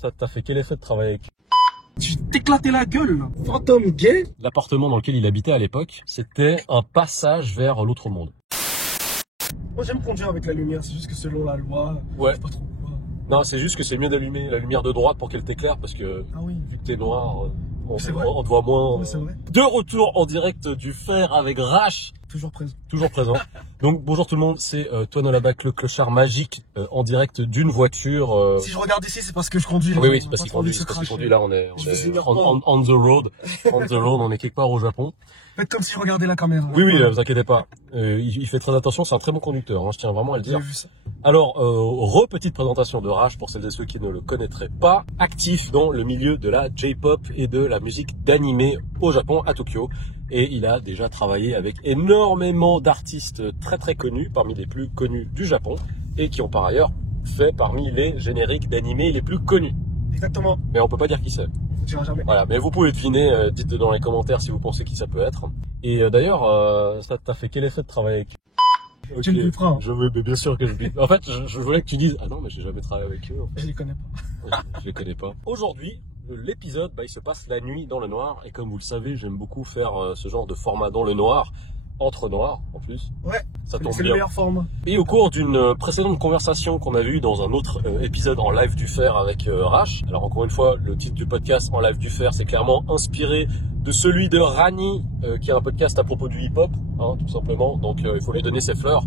Ça t'a fait quel effet de travailler avec Tu t'éclatais la gueule, là. Fantôme gay. l'appartement dans lequel il habitait à l'époque? C'était un passage vers l'autre monde. Moi, j'aime conduire avec la lumière, c'est juste que selon la loi, Ouais. je sais pas trop quoi. Non, c'est juste que c'est mieux d'allumer la lumière de droite pour qu'elle t'éclaire parce que Ah oui. vu que t'es noir, on C'est vrai. te voit moins. Oui, c'est vrai. De retour en direct du Fer avec Rash, Toujours présent. toujours présent. Donc bonjour tout le monde, c'est Toine Olabac, le clochard magique, en direct d'une voiture. Si je regarde ici, c'est parce que je conduis. Oui, là. oui, c'est parce qu'il conduit, c'est parce qu'il conduit. Là, on est Je vais on the road, on the road, on est quelque part au Japon. Faites comme si je regardais la caméra. Oui, oui, vous inquiétez pas. Il fait très attention, c'est un très bon conducteur, hein, je tiens vraiment à le J'ai dire. vu ça. Alors, petite présentation de Rash pour celles et ceux qui ne le connaîtraient pas. Actif dans le milieu de la J-pop et de la musique d'animé au Japon, à Tokyo. Et il a déjà travaillé avec énormément d'artistes très très connus, parmi les plus connus du Japon, et qui ont par ailleurs fait parmi les génériques d'animé les plus connus. Exactement. Mais on peut pas dire qui c'est. On ne dira jamais. Voilà, mais vous pouvez deviner, dites dans les commentaires si vous pensez qui ça peut être. Et d'ailleurs, ça t'a fait quel effet de travailler avec eux? Tu le biperas, hein. Je veux, mais bien sûr que je bip. En fait, je voulais que tu dises, ah non, mais j'ai jamais travaillé avec eux. En fait. Je les connais pas. Je les connais pas. Aujourd'hui, l'épisode, il se passe la nuit dans le noir. Et comme vous le savez, j'aime beaucoup faire ce genre de format dans le noir, entre noirs en plus. Ouais. Ça tombe C'est le bien. meilleur format. Et au cours d'une précédente conversation qu'on avait eue dans un autre épisode en live du Fer avec Rash, alors encore une fois, le titre du podcast en live du Fer, c'est clairement inspiré de celui de Rani, qui est un podcast à propos du hip-hop, hein, tout simplement. Donc il faut lui donner ses fleurs.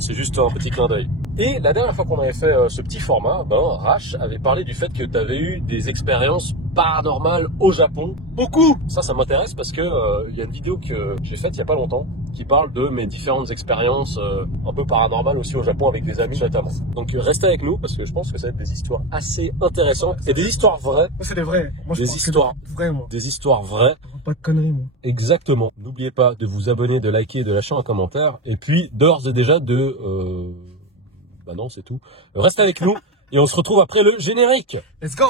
C'est juste un petit clin d'œil. Et la dernière fois qu'on avait fait ce petit format, Rash avait parlé du fait que tu avais eu des expériences paranormales au Japon. Beaucoup. Ça m'intéresse parce que il y a une vidéo que j'ai faite il y a pas longtemps qui parle de mes différentes expériences un peu paranormales aussi au Japon avec des amis notamment. Donc restez avec nous parce que je pense que ça va être des histoires assez intéressantes et des histoires vraies. Moi, c'est des vrais. Moi, je Des pense histoires. Que vraiment. Des histoires vraies. Pas de conneries, moi. Exactement. N'oubliez pas de vous abonner, de liker, de lâcher un commentaire. Et puis, d'ores et déjà, bah non, c'est tout. Restez avec nous et on se retrouve après le générique. Let's go.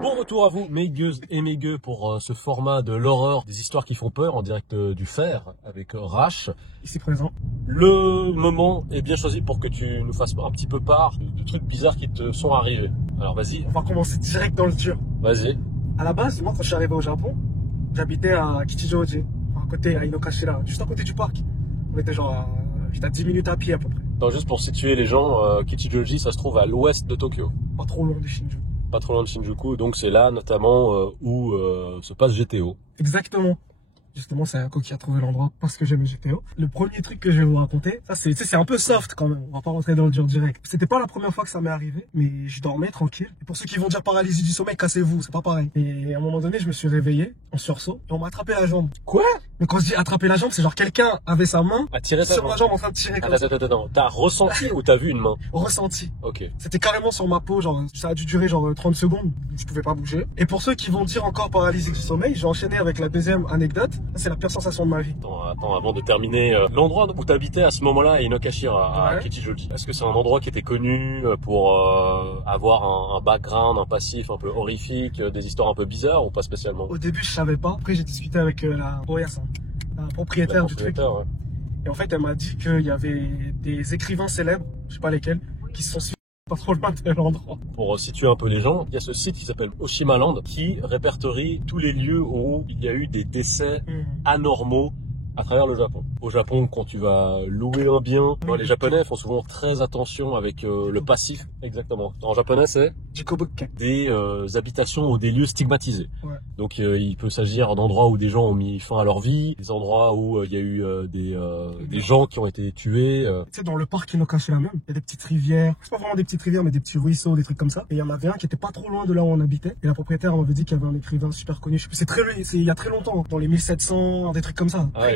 Bon retour à vous, mes gueuses et mes gueux, pour ce format de l'horreur, des histoires qui font peur en direct du Fer avec Rash. Ici présent. Le moment est bien choisi pour que tu nous fasses un petit peu part de trucs bizarres qui te sont arrivés. Alors vas-y, On va commencer direct dans le dur. vas-y. À la base, moi, quand je suis arrivé au Japon, j'habitais à Kichijoji, à côté, à Inokashira, juste à côté du parc. On était genre j'étais à 10 minutes à pied à peu près. Non, juste pour situer les gens, Kichijoji, ça se trouve à l'ouest de Tokyo. Pas trop loin de Shinjuku. Pas trop loin de Shinjuku, donc c'est là notamment où se passe GTO. Exactement. Justement, c'est Ako qui a trouvé l'endroit parce que j'aime GTO. Le premier truc que je vais vous raconter, ça c'est un peu soft quand même. On va pas rentrer dans le dur direct. C'était pas la première fois que ça m'est arrivé, mais je dormais tranquille. Et pour ceux qui vont dire paralysie du sommeil, cassez-vous, c'est pas pareil. Et à un moment donné, je me suis réveillé en sursaut et on m'a attrapé la jambe. Quoi? Mais quand je dis attraper la jambe, c'est genre quelqu'un avait sa main À tirer ta sur main. ma jambe en train de tirer comme ça. Attends. T'as ressenti ou t'as vu une main? Ressenti. Ok. C'était carrément sur ma peau, genre ça a dû durer genre 30 secondes, je pouvais pas bouger. Et pour ceux qui vont dire encore paralysie du sommeil, j'ai enchaîné avec la deuxième anecdote. Ça, c'est la pire sensation de ma vie. Attends, avant de terminer, l'endroit où t'habitais à ce moment-là à Inokashira, à Ouais. Kichijoji, est-ce que c'est un endroit qui était connu pour avoir un background, un passif un peu horrifique, des histoires un peu bizarres ou pas spécialement? Au début, je savais pas. Après, j'ai discuté avec la propriétaire du truc. Ouais. Et en fait, elle m'a dit qu'il y avait des écrivains célèbres, je sais pas lesquels, qui se sont suivis pas trop loin de l'endroit. Pour situer un peu les gens, il y a ce site qui s'appelle Oshimaland qui répertorie tous les lieux où il y a eu des décès anormaux à travers le Japon. Au Japon, quand tu vas louer un bien, les Japonais font souvent très attention avec le passif. Exactement. En japonais, c'est Jikobukken. des habitations ou des lieux stigmatisés. Ouais. Donc il peut s'agir d'endroits où des gens ont mis fin à leur vie, des endroits où il y a eu des gens qui ont été tués. Tu sais, dans le parc Inokashira même, il y a des petites rivières. C'est pas vraiment des petites rivières, mais des petits ruisseaux, des trucs comme ça. Et il y en avait un qui était pas trop loin de là où on habitait. Et la propriétaire m'avait dit qu'il y avait un écrivain super connu. C'est très, c'est il y a très longtemps, dans les 1700, des trucs comme ça. Ah,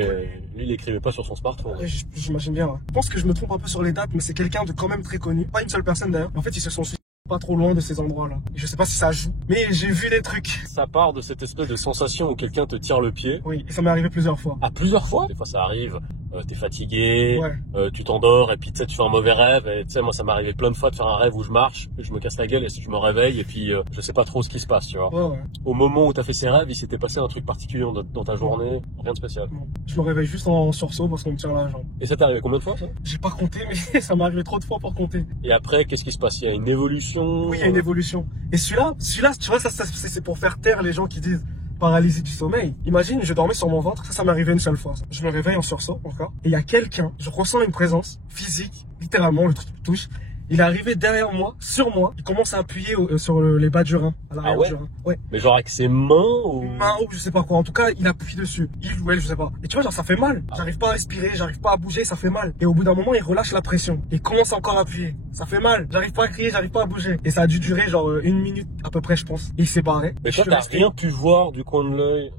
lui, il écrivait pas sur son smartphone. Ouais, j'imagine bien. Ouais. Je pense que je me trompe un peu sur les dates, mais c'est quelqu'un de quand même très connu. Pas une seule personne d'ailleurs. En fait, ils se sont suivis pas trop loin de ces endroits-là. Et je sais pas si ça joue, mais j'ai vu des trucs. Ça part de cette espèce de sensation où quelqu'un te tire le pied. Oui, et ça m'est arrivé plusieurs fois. À plusieurs fois. Des fois, ça arrive t'es fatigué, Ouais. tu t'endors et puis tu sais, tu fais un mauvais rêve. Et tu sais, moi, ça m'est arrivé plein de fois de faire un rêve où je marche, je me casse la gueule et je me réveille et puis je sais pas trop ce qui se passe, tu vois. Ouais, ouais. Au moment où t'as fait ces rêves, il s'était passé un truc particulier dans ta journée, rien de spécial. Bon. Je me réveille juste en sursaut parce qu'on me tire la jambe. Et ça t'est arrivé combien de fois, ça? J'ai pas compté, mais ça m'est arrivé trop de fois pour compter. Et après, qu'est-ce qui se passe? Il y a une évolution? Oui, il y a une évolution. Et celui-là, tu vois, ça c'est pour faire taire les gens qui disent paralysie du sommeil. Imagine, je dormais sur mon ventre, ça m'est arrivé une seule fois. Je me réveille en sursaut encore, et il y a quelqu'un, je ressens une présence physique, littéralement, le truc me touche. Il est arrivé derrière moi, sur moi, il commence à appuyer sur les bas du rein, à l'arrière du rein. Ouais. Mais genre avec ses mains ou... Main ou je sais pas quoi, en tout cas, il appuie dessus. Il ou elle, je sais pas. Et tu vois, genre, ça fait mal. J'arrive pas à respirer, j'arrive pas à bouger, ça fait mal. Et au bout d'un moment, il relâche la pression. Et commence encore à appuyer. Ça fait mal. J'arrive pas à crier, j'arrive pas à bouger. Et ça a dû durer genre 1 minute à peu près, je pense. Et il s'est barré. Mais toi, t'as rien pu voir du coin de l'œil.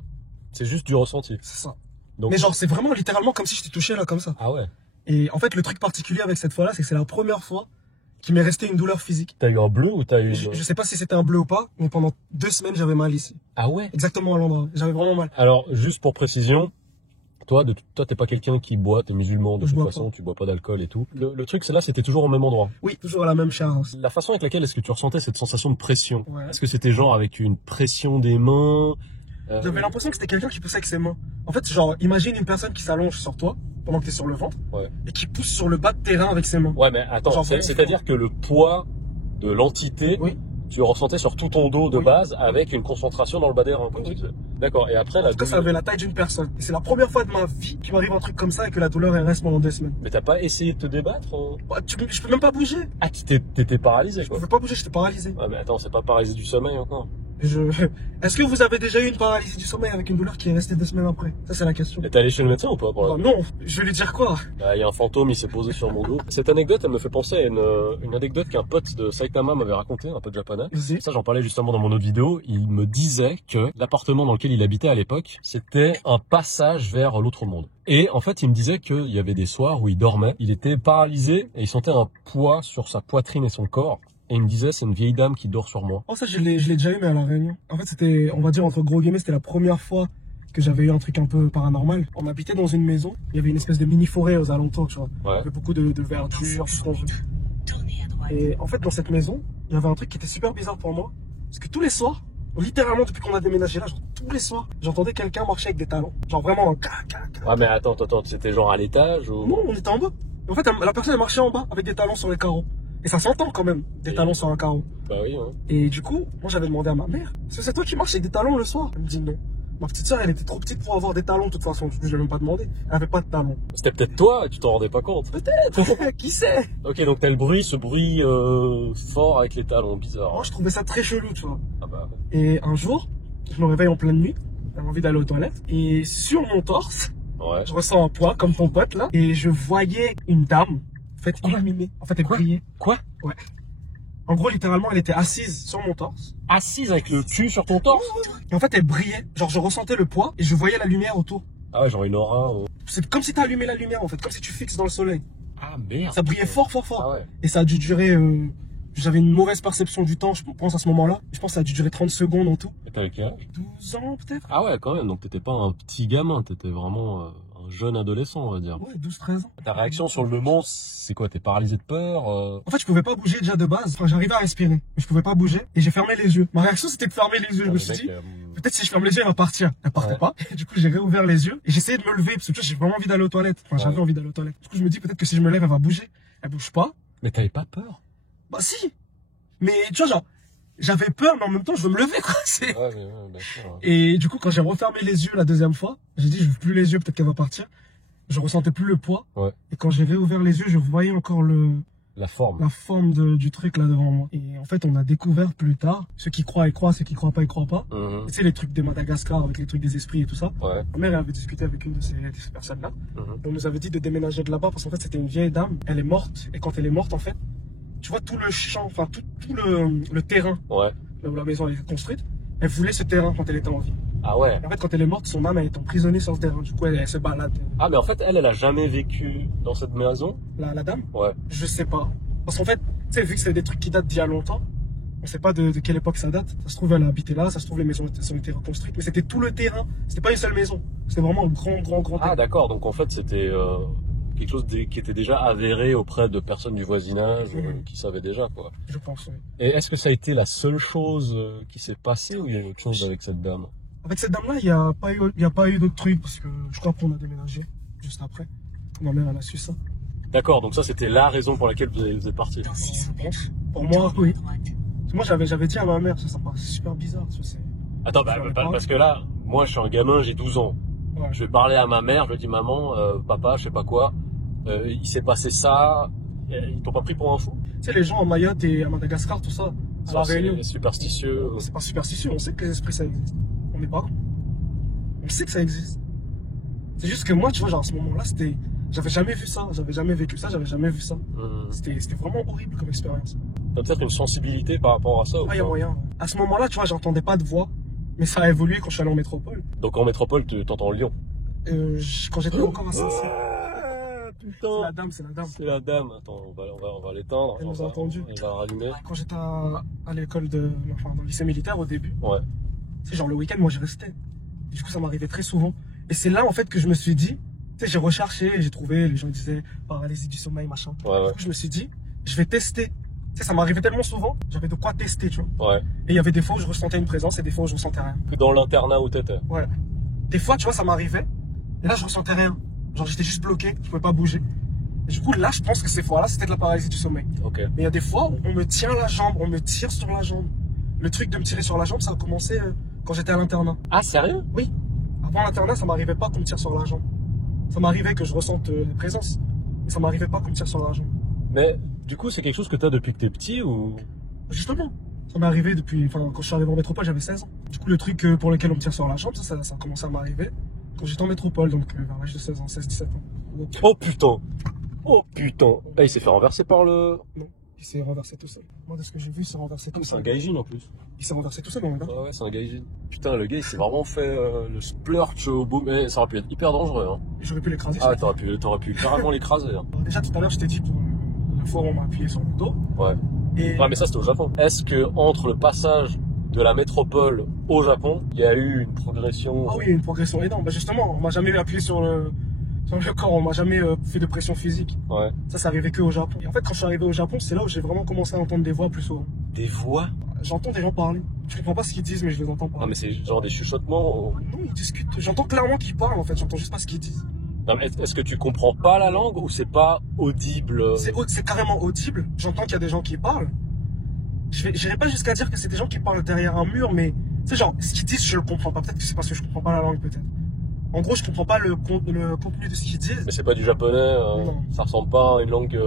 C'est juste du ressenti. C'est ça. Donc... Mais genre, c'est vraiment littéralement comme si je t'ai touché là, comme ça. Ah ouais. Et en fait, le truc particulier avec cette fois-là, c'est que c'est la première fois qu'il m'est resté une douleur physique. T'as eu un bleu ou t'as eu... Je sais pas si c'était un bleu ou pas, mais pendant 2 semaines, j'avais mal ici. Ah ouais? Exactement à l'endroit. J'avais vraiment mal. Alors, juste pour précision, toi, t'es pas quelqu'un qui boit, t'es musulman de toute façon, tu bois pas d'alcool et tout. Le truc, c'est là, c'était toujours au même endroit. Oui, toujours à la même charge. La façon avec laquelle est-ce que tu ressentais cette sensation de pression? Ouais. Est-ce que c'était genre avec une pression des mains? J'avais l'impression que c'était quelqu'un qui poussait avec ses mains. En fait, genre, imagine une personne qui s'allonge sur toi pendant que t'es sur le ventre et qui pousse sur le bas de tes reins avec ses mains. Ouais, mais attends, c'est-à-dire que le poids de l'entité, tu le ressentais sur tout ton dos de base avec une concentration dans le bas des reins. D'accord, et après en tout cas, ça avait la taille d'une personne. Et c'est la première fois de ma vie qu'il m'arrive un truc comme ça et que la douleur elle reste pendant 2 semaines. Mais t'as pas essayé de te débattre? Bah, je peux même pas bouger. Ah, t'étais paralysé quoi. Je pouvais pas bouger, j'étais paralysé. Ah mais attends, c'est pas paralysé du sommeil encore. Est-ce que vous avez déjà eu une paralysie du sommeil avec une douleur qui est restée 2 semaines après? Ça, c'est la question. Et t'es allé chez le médecin ou pas? Bah, non, je vais lui dire quoi? Il y a un fantôme, il s'est posé sur mon dos. Cette anecdote, elle me fait penser à une anecdote qu'un pote de Saitama m'avait raconté, un pote japonais. Ça, j'en parlais justement dans mon autre vidéo. Il me disait que l'appartement dans lequel il habitait à l'époque, c'était un passage vers l'autre monde. Et en fait, il me disait qu'il y avait des soirs où il dormait, il était paralysé et il sentait un poids sur sa poitrine et son corps. Et il me disait, c'est une vieille dame qui dort sur moi. Oh, ça, je l'ai déjà eu, mais à La Réunion. En fait, c'était, on va dire, entre gros guillemets, c'était la première fois que j'avais eu un truc un peu paranormal. On habitait dans une maison, il y avait une espèce de mini-forêt aux alentours, tu vois. Ouais. Il y avait beaucoup de verdure, tout ce qu'on veut. Et en fait, dans cette maison, il y avait un truc qui était super bizarre pour moi. Parce que tous les soirs, littéralement, depuis qu'on a déménagé là, genre, tous les soirs, j'entendais quelqu'un marcher avec des talons. Genre vraiment, Ah, mais attends, c'était genre à l'étage ou... Non, on était en bas. En fait, la personne, elle marchait en bas avec des talons sur les carreaux. Et ça s'entend quand même, des talons sur un carreau. Bah oui, hein. Et du coup, moi j'avais demandé à ma mère, est-ce que c'est toi qui marches avec des talons le soir? Elle me dit non. Ma petite soeur, elle était trop petite pour avoir des talons de toute façon. Du coup, je l'ai même pas demandé. Elle avait pas de talons. C'était peut-être toi et tu t'en rendais pas compte. Peut-être. Qui sait? Ok, donc t'as ce bruit fort avec les talons, bizarre. Moi, je trouvais ça très chelou, tu vois. Ah bah. Et un jour, je me réveille en pleine nuit. J'avais envie d'aller aux toilettes. Et sur mon torse, je ressens un poids, comme ton pote là. Et je voyais une dame, en fait, illuminée. En fait, elle brillait. Quoi? Ouais. En gros, littéralement, elle était assise sur mon torse. Assise avec le cul sur ton torse? Et en fait, elle brillait. Genre, je ressentais le poids et je voyais la lumière autour. Ah ouais, genre une aura. C'est comme si tu allumé la lumière, en fait. Comme si tu fixes dans le soleil. Ah merde. Ça brillait fort, fort, fort. Ah ouais. Et ça a dû durer... J'avais une mauvaise perception du temps, je pense, à ce moment-là. Je pense que ça a dû durer 30 secondes en tout. Et t'avais quel âge? 12 ans, peut-être. Ah ouais, quand même. Donc t'étais pas un petit gamin, t'étais vraiment... un jeune adolescent, on va dire. Ouais, 12-13 ans. Ta réaction sur le moment, c'est quoi? T'es paralysé de peur? En fait, je pouvais pas bouger déjà de base. Enfin, j'arrivais à respirer, mais je pouvais pas bouger. Et j'ai fermé les yeux. Ma réaction, c'était de fermer les yeux. Je me suis dit, peut-être si je ferme les yeux, elle va partir. Elle partait pas. Et du coup, j'ai réouvert les yeux. Et j'essayais de me lever, parce que tu vois, j'ai vraiment envie d'aller aux toilettes. Enfin, j'avais envie d'aller aux toilettes. Du coup, je me dis, peut-être que si je me lève, elle va bouger. Elle bouge pas. Mais t'avais pas peur? Bah si. Mais tu vois, genre, j'avais peur, mais en même temps, je veux me lever, quoi. Ouais, bien sûr. Et du coup, quand j'ai refermé les yeux la deuxième fois, j'ai dit, je veux plus les yeux, peut-être qu'elle va partir. Je ressentais plus le poids. Ouais. Et quand j'ai réouvert les yeux, je voyais encore la forme du truc là devant moi. Et en fait, on a découvert plus tard, ceux qui croient, ils croient, ceux qui croient pas, ils croient pas. Tu sais, les trucs de Madagascar avec les trucs des esprits et tout ça. Ouais. Ma mère, elle avait discuté avec une de ces personnes-là. Et on nous avait dit de déménager de là-bas parce qu'en fait, c'était une vieille dame. Elle est morte. Et quand elle est morte, en fait, tu vois tout le champ, enfin tout le terrain là où la maison est construite, elle voulait ce terrain quand elle était en vie. Ah ouais. Et en fait, quand elle est morte, son âme elle est emprisonnée sur ce terrain. Du coup, elle se balade. Ah, mais en fait, elle a jamais vécu dans cette maison? La dame? Ouais. Je sais pas. Parce qu'en fait, tu sais, vu que c'est des trucs qui datent d'il y a longtemps, On sait pas de quelle époque ça date. Ça se trouve, elle a habité là, ça se trouve, les maisons ont été reconstruites. Mais c'était tout le terrain. C'était pas une seule maison. C'était vraiment un grand Ah, terrain. d'accord. Donc, en fait, c'était quelque chose qui était déjà avéré auprès de personnes du voisinage qui savaient déjà, quoi. Je pense, oui. Et est-ce que ça a été la seule chose qui s'est passée ou il y a eu autre chose avec cette dame? Avec cette dame-là, il n'y a pas eu d'autres trucs parce que je crois qu'on a déménagé juste après. Ma mère, elle a su ça. D'accord, donc ça, c'était la raison pour laquelle vous êtes partis. Je pense. Pour moi, oui. Moi, j'avais dit à ma mère, ça paraît super bizarre. Attends, parce que là, moi, je suis un gamin, j'ai 12 ans. Ouais. Je vais parler à ma mère, je lui dis maman, papa, je sais pas quoi, il s'est passé ça, ils t'ont pas pris pour un fou? Tu sais, les gens à Mayotte et à Madagascar, tout ça, à La Réunion. C'est superstitieux. C'est pas superstitieux, on sait que les esprits ça existe. On n'est pas con. On sait que ça existe. C'est juste que moi, tu vois, genre à ce moment-là, j'avais jamais vu ça, j'avais jamais vécu ça, j'avais jamais vu ça. C'était vraiment horrible comme expérience. T'as peut-être une sensibilité par rapport à ça? Ah, il y a moyen. À ce moment-là, tu vois, j'entendais pas de voix, mais ça a évolué quand je suis allé en métropole. Donc en métropole, t'entends Lyon? Quand j'étais encore à Saint-Cyr. Putain. C'est la dame. C'est la dame. Attends, on va l'éteindre. Elle nous a entendu. Elle va rallumer. Quand j'étais à l'école dans le lycée militaire au début, Ouais. c'est genre le week-end, moi je restais. Du coup, ça m'arrivait très souvent. Et c'est là en fait que je me suis dit, tu sais, j'ai recherché, j'ai trouvé, les gens disaient paralysie du sommeil, machin. Ouais. Du coup, je me suis dit, je vais tester. Tu sais, ça m'arrivait tellement souvent, j'avais de quoi tester, tu vois. Ouais. Et il y avait des fois où je ressentais une présence et des fois où je ressentais rien. Dans l'internat où t'étais? Ouais. Des fois, tu vois, ça m'arrivait. Et là, je ressentais rien. Genre, j'étais juste bloqué, je pouvais pas bouger. Et du coup, là, je pense que ces fois-là, c'était de la paralysie du sommeil. Ok. Mais il y a des fois où on me tient la jambe, on me tire sur la jambe. Le truc de me tirer sur la jambe, ça a commencé quand j'étais à l'internat. Ah, sérieux? Oui. Avant l'internat, ça m'arrivait pas qu'on me tire sur la jambe. Ça m'arrivait que je ressente la présence. Mais ça m'arrivait pas qu'on me tire sur la jambe. Mais du coup, c'est quelque chose que t'as depuis que t'es petit ou? Justement. Ça m'est arrivé quand je suis arrivé en métropole, j'avais 16 ans. Du coup, le truc pour lequel on me tire sur la jambe, ça a commencé à m'arriver quand j'étais en métropole, donc vers l'âge de 16 ans, 16-17 ans. Oh putain! Oh putain! Ah, il s'est fait renverser par le... Non, il s'est renversé tout seul. Moi, de ce que j'ai vu, il s'est renversé tout C'est un seul. gaijin en plus. Il s'est renversé tout seul, en même temps. Ouais, c'est un gaijin. Putain, le gars, il s'est vraiment fait le splurge au bout. Mais ça aurait pu être hyper dangereux. Hein. J'aurais pu l'écraser. Ah, t'aurais pu carrément l'écraser. Hein. Déjà, tout à l'heure, je t'ai dit, la fois où on m'a appuyé sur le dos. Ouais. Ouais, mais ça, c'était au Japon. Est-ce que entre le passage de la métropole au Japon, il y a eu une progression? Ah oui, une progression énorme. Bah justement, on m'a jamais appuyé sur le corps, on m'a jamais fait de pression physique. Ouais. Ça arrivait que au Japon. Et en fait, quand je suis arrivé au Japon, c'est là où j'ai vraiment commencé à entendre des voix plus souvent. Des voix? J'entends des gens parler. Je comprends pas ce qu'ils disent, mais je les entends parler. Non, mais c'est genre des chuchotements. Non, ils discutent. J'entends clairement qu'ils parlent en fait, j'entends juste pas ce qu'ils disent. Non, mais est-ce que tu comprends pas la langue ou c'est pas audible? C'est carrément audible. J'entends qu'il y a des gens qui parlent. J'irai pas jusqu'à dire que c'est des gens qui parlent derrière un mur, mais tu sais, genre, ce qu'ils disent, je le comprends pas. Peut-être que c'est parce que je comprends pas la langue, peut-être. En gros, je comprends pas le contenu de ce qu'ils disent. Mais c'est pas du japonais, Non. Ça ressemble pas à une langue.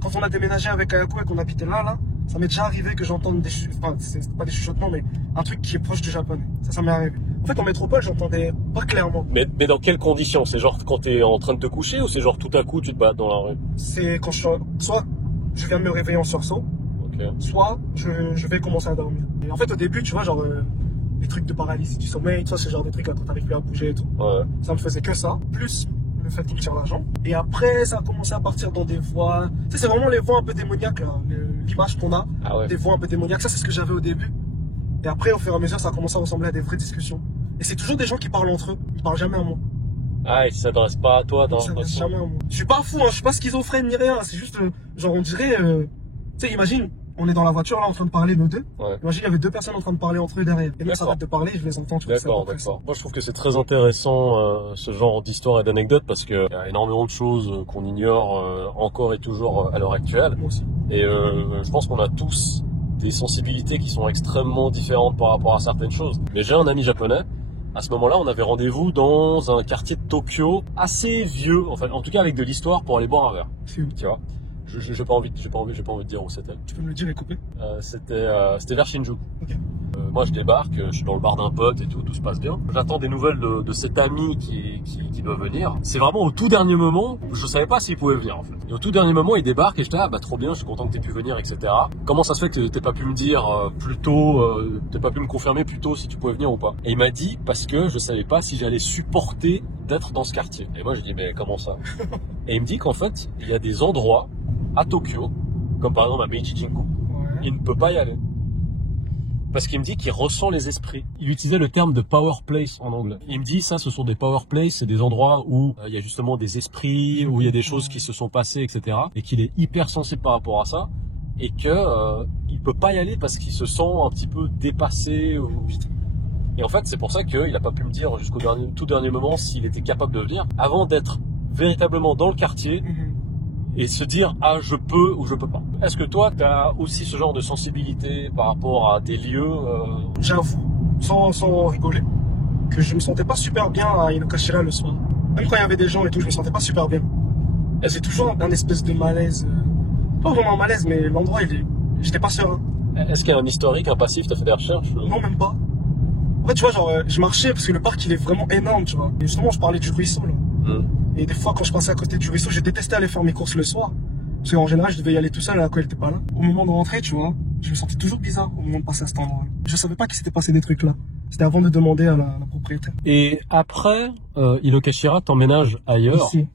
Quand on a déménagé avec Ayako et qu'on habitait là, ça m'est déjà arrivé que j'entende enfin, c'est pas des chuchotements, mais un truc qui est proche du japonais. Ça m'est arrivé. En fait, en métropole, j'entendais pas clairement. Mais dans quelles conditions? C'est genre quand t'es en train de te coucher ou c'est genre tout à coup tu te balades dans la rue? C'est quand soit je viens de me réveiller en sursaut, Ok. soit je vais commencer à dormir. Et en fait, au début, tu vois, genre, les trucs de paralysie du sommeil, ça, c'est genre des trucs quand t'arrives plus à bouger et tout. Ouais. Ça me faisait que ça, plus le fait qu'il me tire la jambe. Et après, ça a commencé à partir dans des voix. Tu sais, c'est vraiment les voix un peu démoniaques, là, l'image qu'on a. Ah ouais. Des voix un peu démoniaques. Ça, c'est ce que j'avais au début. Et après, au fur et à mesure, ça a commencé à ressembler à des vraies discussions. Et c'est toujours des gens qui parlent entre eux. Ils parlent jamais à moi. Ah, ils s'adressent pas à toi, Ils s'adressent l'impression. jamais à moi. Je suis pas fou, hein. Je suis pas schizophrène ni rien. C'est juste, genre, on dirait, tu sais, imagine, on est dans la voiture, là, en train de parler, nous deux. Ouais. Imagine, il y avait deux personnes en train de parler entre eux derrière. Et là, ça D'accord. arrête de parler, je les entends, tu vois. c'est à D'accord, peu près ça. d'accord. Moi, je trouve que c'est très intéressant ce genre d'histoire et d'anecdotes parce qu'il y a énormément de choses qu'on ignore encore et toujours à l'heure actuelle. Moi aussi. Et je pense qu'on a tous des sensibilités qui sont extrêmement différentes par rapport à certaines choses. Mais j'ai un ami japonais. À ce moment-là, on avait rendez-vous dans un quartier de Tokyo assez vieux, enfin, en tout cas avec de l'histoire pour aller boire un verre. C'est où? Tu vois. J'ai pas envie de dire où c'était. Tu peux me le dire et couper? C'était vers Shinjuku. Ok. Moi, je débarque, je suis dans le bar d'un pote et tout se passe bien. J'attends des nouvelles de cet ami qui doit venir. C'est vraiment au tout dernier moment, je savais pas s'il pouvait venir en fait. Et au tout dernier moment, il débarque et je dis ah bah trop bien, je suis content que t'aies pu venir, etc. Comment ça se fait que t'aies pas pu me dire plus tôt, t'aies pas pu me confirmer plus tôt si tu pouvais venir ou pas? Et il m'a dit parce que je savais pas si j'allais supporter d'être dans ce quartier. Et moi, je dis mais comment ça? Et il me dit qu'en fait, il y a des endroits à Tokyo, comme par exemple à Meiji-Jingu, Ouais. il ne peut pas y aller. Parce qu'il me dit qu'il ressent les esprits. Il utilisait le terme de power place en anglais. Il me dit ça, ce sont des power places, c'est des endroits où il y a justement des esprits, où il y a des choses qui se sont passées, etc. Et qu'il est hyper sensible par rapport à ça. Et que il peut pas y aller parce qu'il se sent un petit peu dépassé. Et en fait, c'est pour ça qu'il a pas pu me dire jusqu'au tout dernier moment s'il était capable de venir avant d'être véritablement dans le quartier. Et se dire ah je peux ou je peux pas. Est-ce que toi tu as aussi ce genre de sensibilité par rapport à des lieux J'avoue, sans rigoler, que je me sentais pas super bien à Inokashira le soir. Même quand il y avait des gens et tout, je me sentais pas super bien. J'ai toujours un espèce de malaise, pas vraiment un malaise, mais l'endroit j'étais pas serein. Est-ce qu'il y a un historique, un passif, t'as fait des recherches Non, même pas. En fait, tu vois, genre, je marchais parce que le parc il est vraiment énorme, tu vois. Et justement, je parlais du ruisseau là. Et des fois, quand je passais à côté du ruisseau, je détestais aller faire mes courses le soir. Parce qu'en général, je devais y aller tout seul alors qu'elle était pas là. Au moment de rentrer, tu vois, je me sentais toujours bizarre au moment de passer à cet endroit-là. Je savais pas qu'il s'était passé des trucs là. C'était avant de demander à la propriétaire. Et après, Inokashira t'emménage ailleurs. Ici,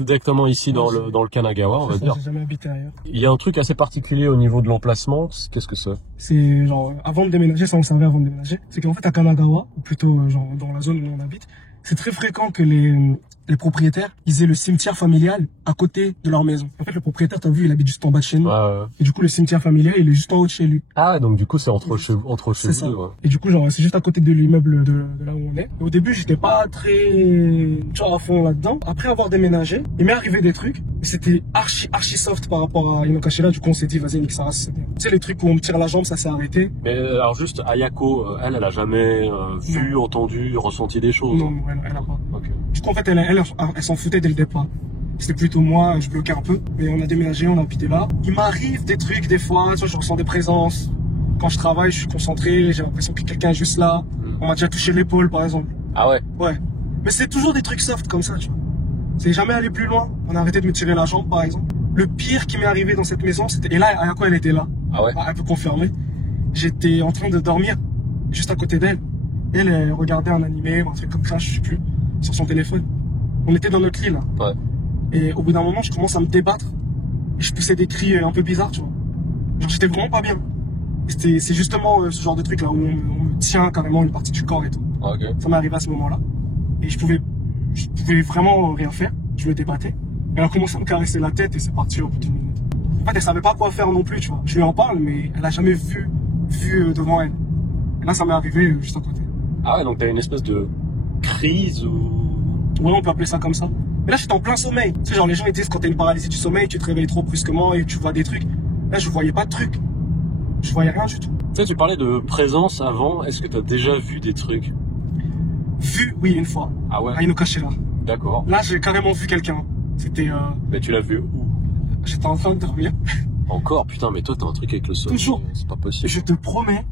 directement ici dans le Kanagawa, on va dire. J'ai jamais habité ailleurs. Il y a un truc assez particulier au niveau de l'emplacement. Qu'est-ce que c'est? C'est genre, avant de déménager, ça on savait avant de déménager. C'est qu'en fait, à Kanagawa, ou plutôt genre dans la zone où on habite, c'est très fréquent que les propriétaires, ils aient le cimetière familial à côté de leur maison. En fait, le propriétaire, t'as vu, il habite juste en bas de chez nous. Et du coup, le cimetière familial, il est juste en haut de chez lui. Ah, donc du coup, c'est entre chez vous. Ouais. Et du coup, genre, c'est juste à côté de l'immeuble de là où on est. Et au début, j'étais pas très, tu vois, à fond là-dedans. Après avoir déménagé, il m'est arrivé des trucs. C'était archi soft par rapport à Inokashira. Du coup, on s'est dit, vas-y, nique ça, c'est bien. Tu sais, les trucs où on me tire la jambe, ça s'est arrêté. Mais alors juste, Ayako, elle a jamais vu, entendu, ressenti des choses? Non, elle a pas. Okay. Du coup, en fait, elle s'en foutait dès le départ. C'était plutôt moi, je bloquais un peu. Mais on a déménagé, on a habité là. Il m'arrive des trucs des fois, tu vois, je ressens des présences. Quand je travaille, je suis concentré, j'ai l'impression que quelqu'un est juste là. On m'a déjà touché l'épaule, par exemple. Ah ouais? Ouais. Mais c'est toujours des trucs soft comme ça, tu vois. C'est jamais allé plus loin. On a arrêté de me tirer la jambe, par exemple. Le pire qui m'est arrivé dans cette maison, c'était... Et là, Ayako, elle était là. Ah ouais? Elle peut confirmer. J'étais en train de dormir, juste à côté d'elle. Elle regardait un animé, un truc comme ça, je sais plus, sur son téléphone. On était dans notre lit, là. Ouais. Et au bout d'un moment, je commence à me débattre. Et je poussais des cris un peu bizarres, tu vois. Genre, j'étais vraiment pas bien. C'est justement ce genre de truc, là, où on me tient carrément une partie du corps et tout. Okay. Ça m'est arrivé à ce moment-là. Et je pouvais vraiment rien faire. Je me débattais. Elle a commencé à me caresser la tête et c'est parti au bout d'une minute. En fait, elle savait pas quoi faire non plus, tu vois. Je lui en parle, mais elle a jamais vu devant elle. Et là, ça m'est arrivé juste à côté. Ah ouais, donc t'as une espèce de crise ou... Ouais, on peut appeler ça comme ça. Mais là, j'étais en plein sommeil. Tu sais, genre, les gens, ils disent quand t'as une paralysie du sommeil, tu te réveilles trop brusquement et tu vois des trucs. Là, je voyais pas de trucs. Je voyais rien du tout. Tu sais, tu parlais de présence avant. Est-ce que t'as déjà vu des trucs? Vu, oui, une fois. Ah ouais? À Inokashira. D'accord. Là, j'ai carrément vu quelqu'un. C'était... Mais tu l'as vu où? J'étais en train de dormir. Encore? Putain, mais toi, t'as un truc avec le sommeil. Toujours. C'est pas possible. Je te promets.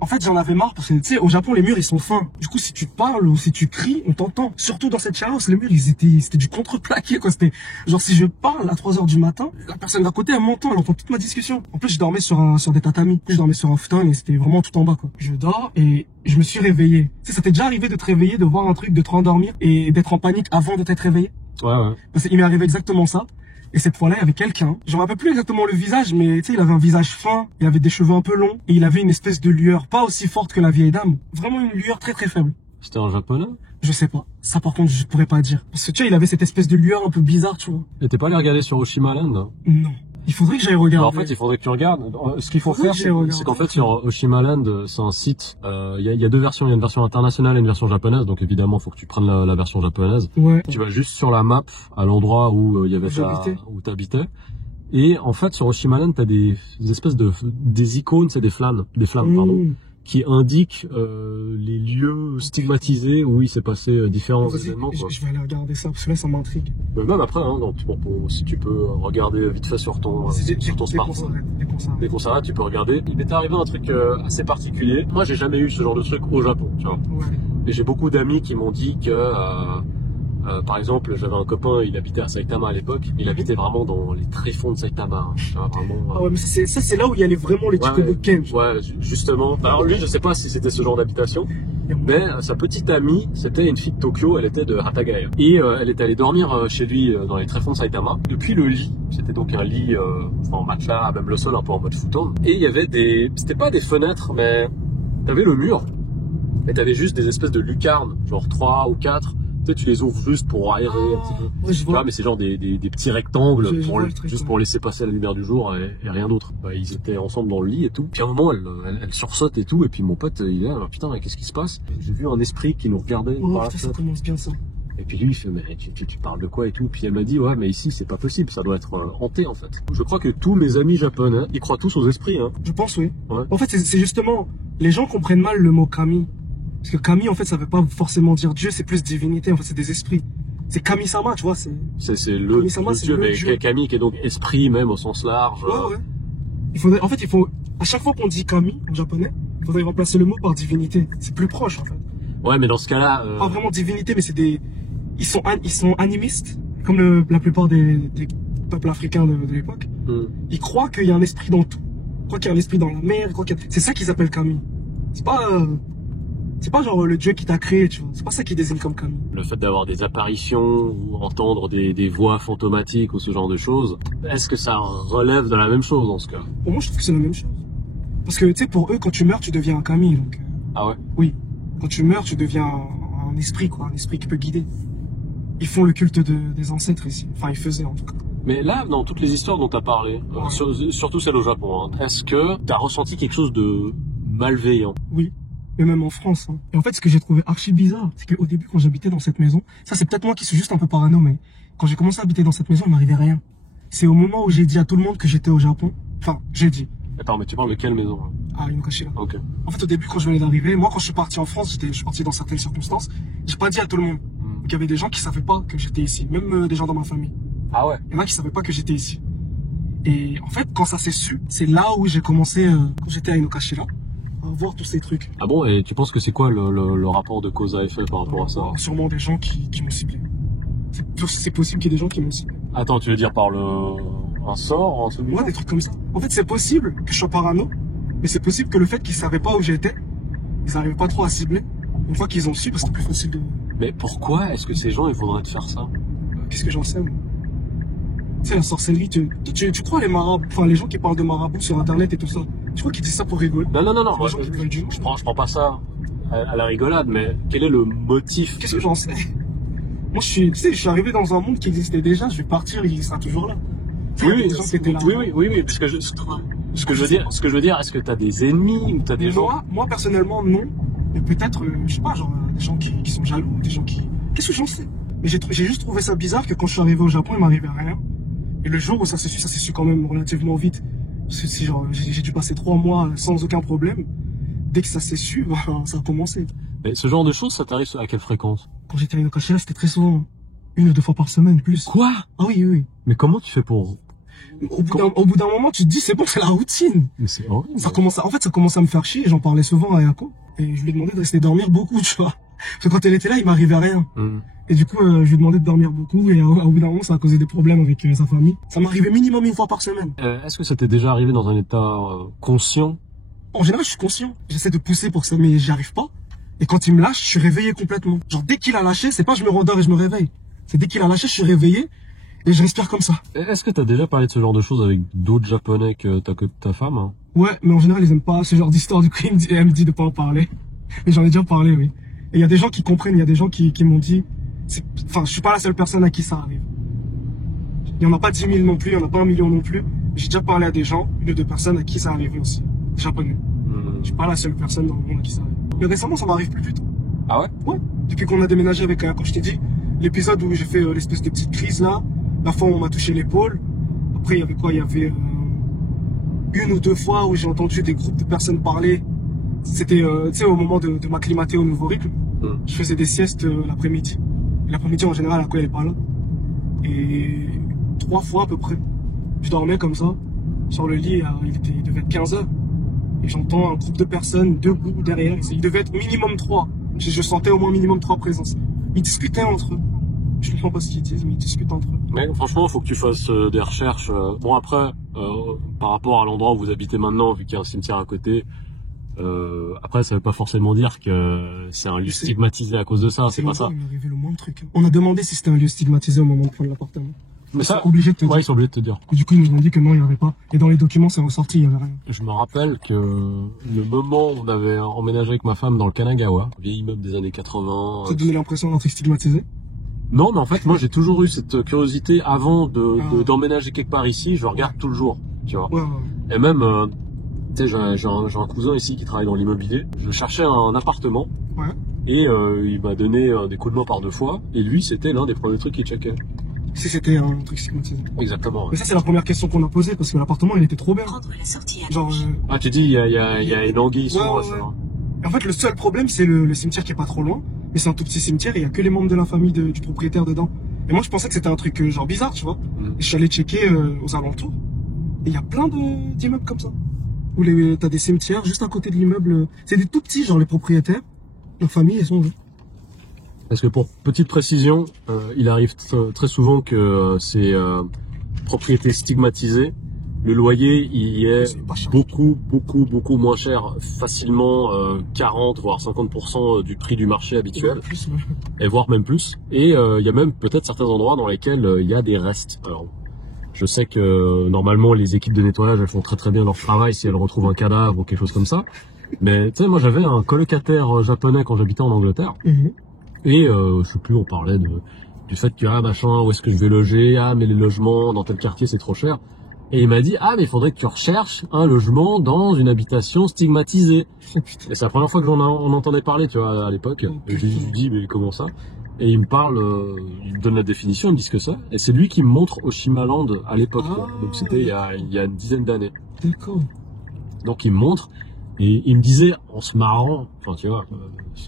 En fait, j'en avais marre parce que, tu sais, au Japon, les murs, ils sont fins. Du coup, si tu parles ou si tu cries, on t'entend. Surtout dans cette chaos, les murs, c'était du contreplaqué, quoi. C'était, genre, si je parle à 3h du matin, la personne d'à côté, elle m'entend, elle entend toute ma discussion. En plus, je dormais sur des tatamis. Je dormais sur un futon et c'était vraiment tout en bas, quoi. Je dors et je me suis réveillé. Tu sais, ça t'est déjà arrivé de te réveiller, de voir un truc, de te rendormir et d'être en panique avant de t'être réveillé? Ouais. Parce qu'il m'est arrivé exactement ça. Et cette fois-là, il y avait quelqu'un. Je me rappelle plus exactement le visage, mais tu sais, il avait un visage fin, il avait des cheveux un peu longs, et il avait une espèce de lueur, pas aussi forte que la vieille dame. Vraiment une lueur très très faible. C'était un japonais? Je sais pas. Ça par contre, je pourrais pas dire. Parce que tu vois, il avait cette espèce de lueur un peu bizarre, tu vois. Et t'es pas allé regarder sur Oshimaland? Non. Il faudrait que j'aille regarder. Alors en fait, il faudrait que tu regardes. Ce qu'il faut faire, c'est qu'en fait, sur Oshimaland, c'est un site. Il y a deux versions. Il y a une version internationale et une version japonaise. Donc évidemment, il faut que tu prennes la version japonaise. Ouais. Tu vas juste sur la map à l'endroit où il y avait où t'habitais. Et en fait, sur Oshimaland, t'as des espèces des icônes, c'est des flammes, pardon, qui indiquent les lieux stigmatisés où il s'est passé différents événements. Quoi. Je vais aller regarder ça parce que là, ça m'intrigue. Mais même après, hein, donc si tu peux regarder vite fait sur ton smartphone, dès qu'on s'arrête, tu peux regarder. Il m'est arrivé un truc assez particulier. Moi, j'ai jamais eu ce genre de truc au Japon, tu vois. Ouais. Et j'ai beaucoup d'amis qui m'ont dit que par exemple, j'avais un copain, il habitait à Saitama à l'époque. Il habitait vraiment dans les tréfonds de Saitama. Hein, vraiment, ah ouais, mais c'est là où il y avait vraiment les types de Ken. Ouais, justement. Alors lui, je sais pas si c'était ce genre d'habitation, Mais sa petite amie, c'était une fille de Tokyo, elle était de Hatagaya. Et elle est allée dormir chez lui dans les tréfonds de Saitama. Depuis le lit, c'était donc un lit en matelas, même le sol un peu en mode futon. Et il y avait c'était pas des fenêtres, mais t'avais le mur. Et t'avais juste des espèces de lucarnes, genre 3 ou 4. Tu les ouvres juste pour aérer un petit peu. Ouais, je vois. Là, mais c'est genre des petits rectangles Truc, juste pour laisser passer la lumière du jour et rien d'autre. Ils étaient ensemble dans le lit et tout. Puis à un moment, elle sursaute et tout. Et puis mon pote, il est là, putain, mais qu'est-ce qui se passe? J'ai vu un esprit qui nous regardait. Oh putain, ça commence bien ça. Et puis lui, il fait, mais tu parles de quoi et tout. Puis elle m'a dit, ouais, mais ici, c'est pas possible. Ça doit être hanté, en fait. Je crois que tous mes amis japonais, ils croient tous aux esprits, hein. Je pense, oui. Ouais. En fait, c'est justement, les gens comprennent mal le mot kami. Parce que kami, en fait, ça veut pas forcément dire Dieu, c'est plus divinité, en fait, c'est des esprits. C'est Kami-sama, tu vois, c'est le Kami-sama, c'est Dieu, le mais Dieu. Kami qui est donc esprit même au sens large. Ouais. En fait, à chaque fois qu'on dit kami, en japonais, il faudrait remplacer le mot par divinité. C'est plus proche, en fait. Ouais, mais dans ce cas-là, Pas vraiment divinité, mais ils sont animistes, comme la plupart des peuples africains de l'époque. Ils croient qu'il y a un esprit dans tout. Ils croient qu'il y a un esprit dans la mer, c'est ça qu'ils appellent kami. C'est pas genre le dieu qui t'a créé, tu vois. C'est pas ça qu'ils désignent comme kami. Le fait d'avoir des apparitions ou entendre des voix fantomatiques ou ce genre de choses, est-ce que ça relève de la même chose dans ce cas? Pour moi, je trouve que c'est la même chose. Parce que, tu sais, pour eux, quand tu meurs, tu deviens un kami, donc... Ah ouais? Oui. Quand tu meurs, tu deviens un esprit, quoi. Un esprit qui peut guider. Ils font le culte des ancêtres ici. Enfin, ils faisaient, en tout cas. Mais là, dans toutes les histoires dont tu as parlé, surtout celle au Japon, hein, est-ce que tu as ressenti quelque chose de malveillant? Oui. Et même en France. Hein. Et en fait, ce que j'ai trouvé archi bizarre, c'est qu'au début, quand j'habitais dans cette maison, ça c'est peut-être moi qui suis juste un peu parano, mais quand j'ai commencé à habiter dans cette maison, il m'arrivait rien. C'est au moment où j'ai dit à tout le monde que j'étais au Japon. Enfin, j'ai dit. Attends, mais tu parles de quelle maison là? Ah, Inokashira. Ok. En fait, au début, quand je venais d'arriver, moi, quand je suis parti en France, je suis parti dans certaines circonstances, j'ai pas dit à tout le monde. Donc, il y avait des gens qui savaient pas que j'étais ici, même des gens dans ma famille. Ah ouais? Il y en a qui savaient pas que j'étais ici. Et en fait, quand ça s'est su, c'est là où j'ai commencé, quand j'étais à Inokashira, à voir tous ces trucs. Ah bon, et tu penses que c'est quoi le rapport de cause à effet par rapport à ça? Sûrement des gens qui m'ont ciblé. C'est possible qu'il y ait des gens qui m'ont ciblé. Attends, tu veux dire par un sort, un truc? Ouais, des trucs comme ça. En fait, c'est possible que je sois parano, mais c'est possible que le fait qu'ils savaient pas où j'étais, ils n'arrivaient pas trop à cibler. Une fois qu'ils ont su, c'était plus facile de... Mais pourquoi est-ce que ces gens, ils voudraient te faire ça? Qu'est-ce que j'en sais, moi? Tu sais, la sorcellerie, tu crois les marabouts, enfin les gens qui parlent de marabouts sur internet et tout ça, tu crois qu'ils disent ça pour rigoler? Non, moi, je prends pas ça à la rigolade, mais quel est le motif? Qu'est-ce que j'en sais? Moi, tu sais, je suis arrivé dans un monde qui existait déjà, je vais partir, il sera toujours là. Oui, parce que ce que je veux dire, est-ce que t'as des ennemis ou t'as des gens? Moi, personnellement, non. Mais peut-être, je sais pas, genre, des gens qui sont jaloux, des gens qui... Qu'est-ce que j'en sais? Mais j'ai juste trouvé ça bizarre que quand je suis arrivé au Japon, il m'arrivait rien. Et le jour où ça s'est su quand même relativement vite. Parce que genre, j'ai dû passer 3 mois sans aucun problème. Dès que ça s'est su, ça a commencé. Mais ce genre de choses, ça t'arrive à quelle fréquence? Quand j'étais à Inokashira, c'était très souvent. 1 ou 2 fois par semaine, plus. Quoi? Ah oui. Mais comment tu fais pour... Au bout d'un moment, tu te dis, c'est bon, c'est la routine. Mais c'est horrible. Ça commence à me faire chier, j'en parlais souvent à Ayako. Et je lui ai demandé de rester dormir beaucoup, tu vois. Parce que quand elle était là, il m'arrivait rien. Et du coup, je lui ai demandé de dormir beaucoup et au bout d'un moment, ça a causé des problèmes avec sa famille. Ça m'arrivait minimum 1 fois par semaine. Est-ce que ça t'est déjà arrivé dans un état conscient? En général, je suis conscient. J'essaie de pousser pour que ça, mais j'y arrive pas. Et quand il me lâche, je suis réveillé complètement. Genre, dès qu'il a lâché, c'est pas je me rendors et je me réveille. C'est dès qu'il a lâché, je suis réveillé et je respire comme ça. Est-ce que t'as déjà parlé de ce genre de choses avec d'autres Japonais que ta femme, hein? Ouais, mais en général, ils aiment pas ce genre d'histoire. Du coup, elle me dit de pas en parler. Mais j'en ai déjà parlé, oui. Et il y a des gens qui comprennent, il y a des gens qui m'ont dit... Enfin, je suis pas la seule personne à qui ça arrive. Il y en a pas 10 000 non plus, il y en a pas 1 million non plus. J'ai déjà parlé à des gens, 1 ou 2 personnes à qui ça arrive aussi. Des Japonais. Je suis pas la seule personne dans le monde à qui ça arrive. Mais récemment, ça m'arrive plus du tout. Ah ouais? Ouais. Depuis qu'on a déménagé avec, quand je t'ai dit, l'épisode où j'ai fait l'espèce de petite crise là, la fois où on m'a touché l'épaule. Après, il y avait quoi? Il y avait 1 ou 2 fois où j'ai entendu des groupes de personnes parler. C'était, tu sais, au moment de m'acclimater au nouveau rythme. Je faisais des siestes l'après-midi. L'après-midi, en général, la elle est pas là. Et 3 fois à peu près. Je dormais comme ça, sur le lit, il devait être 15 h. Et j'entends un groupe de personnes debout derrière. Il devait être minimum 3. Je sentais au moins minimum 3 présences. Ils discutaient entre eux. Je ne comprends pas ce qu'ils disent, mais ils discutent entre eux. Mais franchement, il faut que tu fasses des recherches. Bon, après, par rapport à l'endroit où vous habitez maintenant, vu qu'il y a un cimetière à côté, Après, ça veut pas forcément dire que c'est un lieu stigmatisé à cause de ça, c'est pas ça. Il m'est arrivé le moins de trucs. On a demandé si c'était un lieu stigmatisé au moment de prendre l'appartement. Mais ça, obligé de te dire. Ouais, ils sont obligés de te dire. Et du coup, ils nous ont dit que non, il n'y en avait pas. Et dans les documents, c'est ressorti, il n'y avait rien. Je me rappelle que le moment où on avait emménagé avec ma femme dans le Kanagawa, vieil immeuble des années 80. Ça te donnait l'impression d'un truc stigmatisé? Non, mais en fait, moi, j'ai toujours eu cette curiosité avant d'emménager quelque part ici. Je regarde tout le jour, tu vois. Ouais. Et même, tu sais, j'ai un cousin ici qui travaille dans l'immobilier. Je cherchais un appartement. Ouais. Et il m'a donné des coups de main par 2 fois. Et lui, c'était l'un des premiers trucs qu'il checkait. Si c'était un truc stigmatisé. Exactement. Ouais. Mais ça, c'est la première question qu'on a posée parce que l'appartement, il était trop bien. Genre, Ah, tu dis, il y a une anguille sur moi, ça. Et en fait, le seul problème, c'est le cimetière qui est pas trop loin. Mais c'est un tout petit cimetière et il y a que les membres de la famille du propriétaire dedans. Et moi, je pensais que c'était un truc genre bizarre, tu vois. Et je suis allé checker aux alentours. Et il y a plein d'immeubles comme ça. Où t'as des cimetières juste à côté de l'immeuble. C'est des tout petits, genre les propriétaires. La famille, ils sont... Parce que pour petite précision, il arrive très souvent que ces propriétés stigmatisées, le loyer il est beaucoup moins cher, facilement 40 voire 50% du prix du marché habituel, et voire même plus. Et il y a même peut-être certains endroits dans lesquels il y a des restes. Alors, je sais que normalement les équipes de nettoyage elles font très bien leur travail si elles retrouvent un cadavre ou quelque chose comme ça. Mais tu sais, moi j'avais un colocataire japonais quand j'habitais en Angleterre. Et je sais plus, on parlait du fait que machin, où est-ce que je vais loger, mais les logements dans tel quartier c'est trop cher. Et il m'a dit mais il faudrait que tu recherches un logement dans une habitation stigmatisée. Et c'est la première fois que on entendait parler, tu vois, à l'époque. Et je lui dis mais comment ça? Et il me parle, il me donne la définition, il me dit ce que c'est. Et c'est lui qui me montre Oshimaland à l'époque. Donc c'était il y a une dizaine d'années. D'accord. Donc il me montre. Et il me disait, en se marrant, enfin tu vois,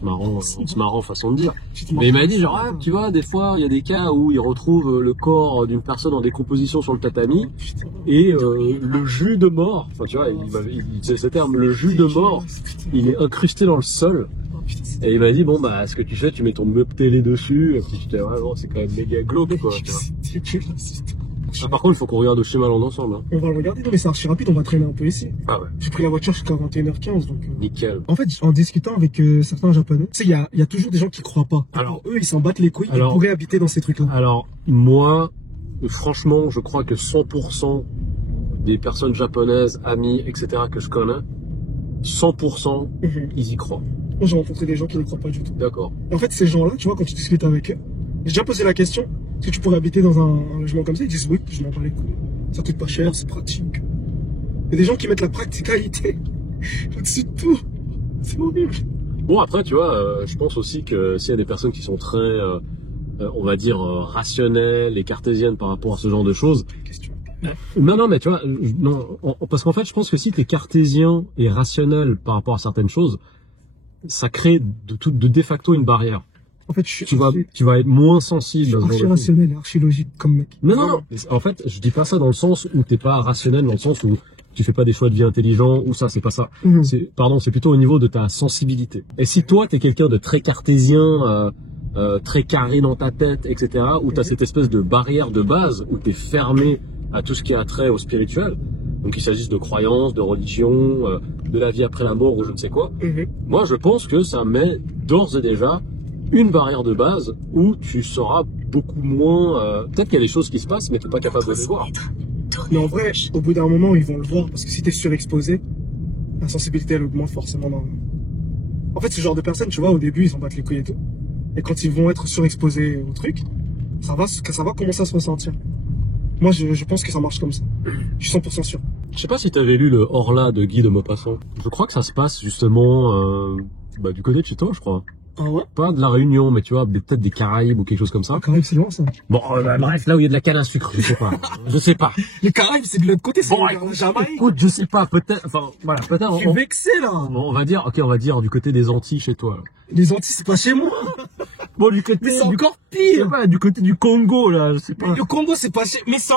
en se marrant façon de dire. Mais il m'a dit genre, tu vois, des fois, il y a des cas où ils retrouvent le corps d'une personne en décomposition sur le tatami, et le jus de mort, enfin tu vois, il disait ce terme, le jus de mort, il est incrusté dans le sol. Et il m'a dit, ce que tu fais, tu mets ton meuble télé dessus, et puis tu te dis, c'est quand même méga glauque, quoi. Par contre, il faut qu'on regarde Oshimaland ensemble. Hein. On va le regarder, non mais c'est archi rapide, on va traîner un peu ici. Ah ouais. J'ai pris la voiture jusqu'à 21h15, donc... Nickel. En fait, en discutant avec certains japonais, tu sais, il y a toujours des gens qui croient pas. Alors eux, ils s'en battent les couilles, ils pourraient habiter dans ces trucs-là. Alors, moi, franchement, je crois que 100% des personnes japonaises, amies, etc. que je connais, 100%, ils y croient. Moi, j'ai rencontré des gens qui ne croient pas du tout. D'accord. En fait, ces gens-là, tu vois, quand tu discutes avec eux, j'ai déjà posé la question, est-ce que tu pourrais habiter dans un logement comme ça? Ils disent oui, je m'en bats les couilles. Ça coûte pas cher, c'est pratique. Il y a des gens qui mettent la practicalité au-dessus de tout. C'est horrible. Bon, après, tu vois, je pense aussi que s'il y a des personnes qui sont très, on va dire, rationnelles et cartésiennes par rapport à ce genre de choses. Non, mais tu vois, parce qu'en fait, je pense que si tu es cartésien et rationnel par rapport à certaines choses, ça crée de facto une barrière. En fait, tu vas être moins sensible. Archi rationnel et archi logique comme mec. Non. En fait, je dis pas ça dans le sens où t'es pas rationnel, dans le sens où tu fais pas des choix de vie intelligents, ou ça, c'est pas ça. C'est plutôt au niveau de ta sensibilité. Et si toi, t'es quelqu'un de très cartésien, très carré dans ta tête, etc., où t'as cette espèce de barrière de base, où t'es fermé à tout ce qui a trait au spirituel, donc il s'agisse de croyances, de religion, de la vie après la mort, ou je ne sais quoi, moi, je pense que ça met d'ores et déjà une barrière de base où tu seras beaucoup moins... peut-être qu'il y a des choses qui se passent, mais tu n'es pas capable de les voir. Mais en vrai, au bout d'un moment, ils vont le voir, parce que si tu es surexposé, la sensibilité, elle augmente forcément. En fait, ce genre de personnes, tu vois, au début, ils en battent les couilles et tout. Et quand ils vont être surexposés au truc, ça va commencer à se ressentir. Moi, je pense que ça marche comme ça. Je suis 100% sûr. Je sais pas si tu avais lu le Horla de Guy de Maupassant. Je crois que ça se passe justement du côté de chez toi, je crois. Ah ouais? Pas de la Réunion, mais tu vois, peut-être des Caraïbes ou quelque chose comme ça. Les Caraïbes, c'est loin, ça. Bon, bref, là où il y a de la canne à sucre, je sais pas. Je sais pas. Les Caraïbes, c'est de l'autre côté, c'est écoute, je sais pas, peut-être, enfin, voilà, peut-être. Je suis vexé, là. On va dire du côté des Antilles chez toi. Là. Les Antilles, c'est pas chez moi. Bon, du côté. Mais c'est encore pire. Pas, du côté du Congo, là, je sais pas. Mais le Congo, c'est pas chez, mais c'est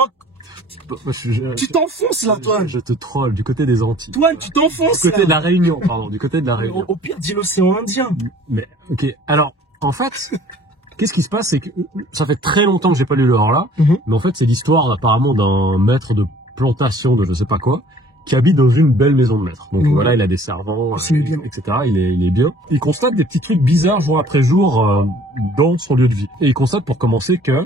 tu t'enfonces là, toi. Je te troll, du côté des Antilles. Toi, tu t'enfonces. Du côté de la Réunion, pardon, du côté de la Réunion. Au pire, dis l'océan Indien. Mais, ok, alors, en fait, qu'est-ce qui se passe, c'est que ça fait très longtemps que j'ai pas lu le Horla, mais en fait, c'est l'histoire apparemment d'un maître de plantation de je sais pas quoi, qui habite dans une belle maison de maître. Donc Ouais. voilà, il a des servants, Il est bien. etc. Il est bien. Il constate des petits trucs bizarres jour après jour dans son lieu de vie. Et il constate pour commencer que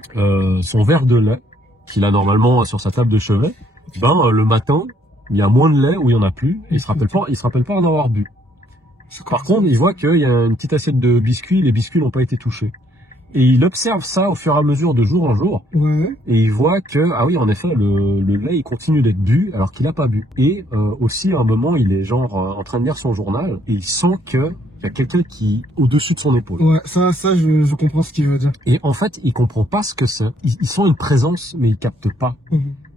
son verre de lait qu'il a normalement sur sa table de chevet, le matin, il y a moins de lait ou il y en a plus. Et il se rappelle pas en avoir bu. Par contre, il voit qu'il y a une petite assiette de biscuits, les biscuits n'ont pas été touchés. Et il observe ça au fur et à mesure de jour en jour. Ouais. Et il voit que, ah oui, en effet, le lait, il continue d'être bu alors qu'il a pas bu. Et aussi, à un moment, il est genre en train de lire son journal et il sent que il y a quelqu'un qui est au-dessus de son épaule. Ouais, ça, je comprends ce qu'il veut dire. Et en fait, il comprend pas ce que c'est. Il sent une présence, mais il capte pas.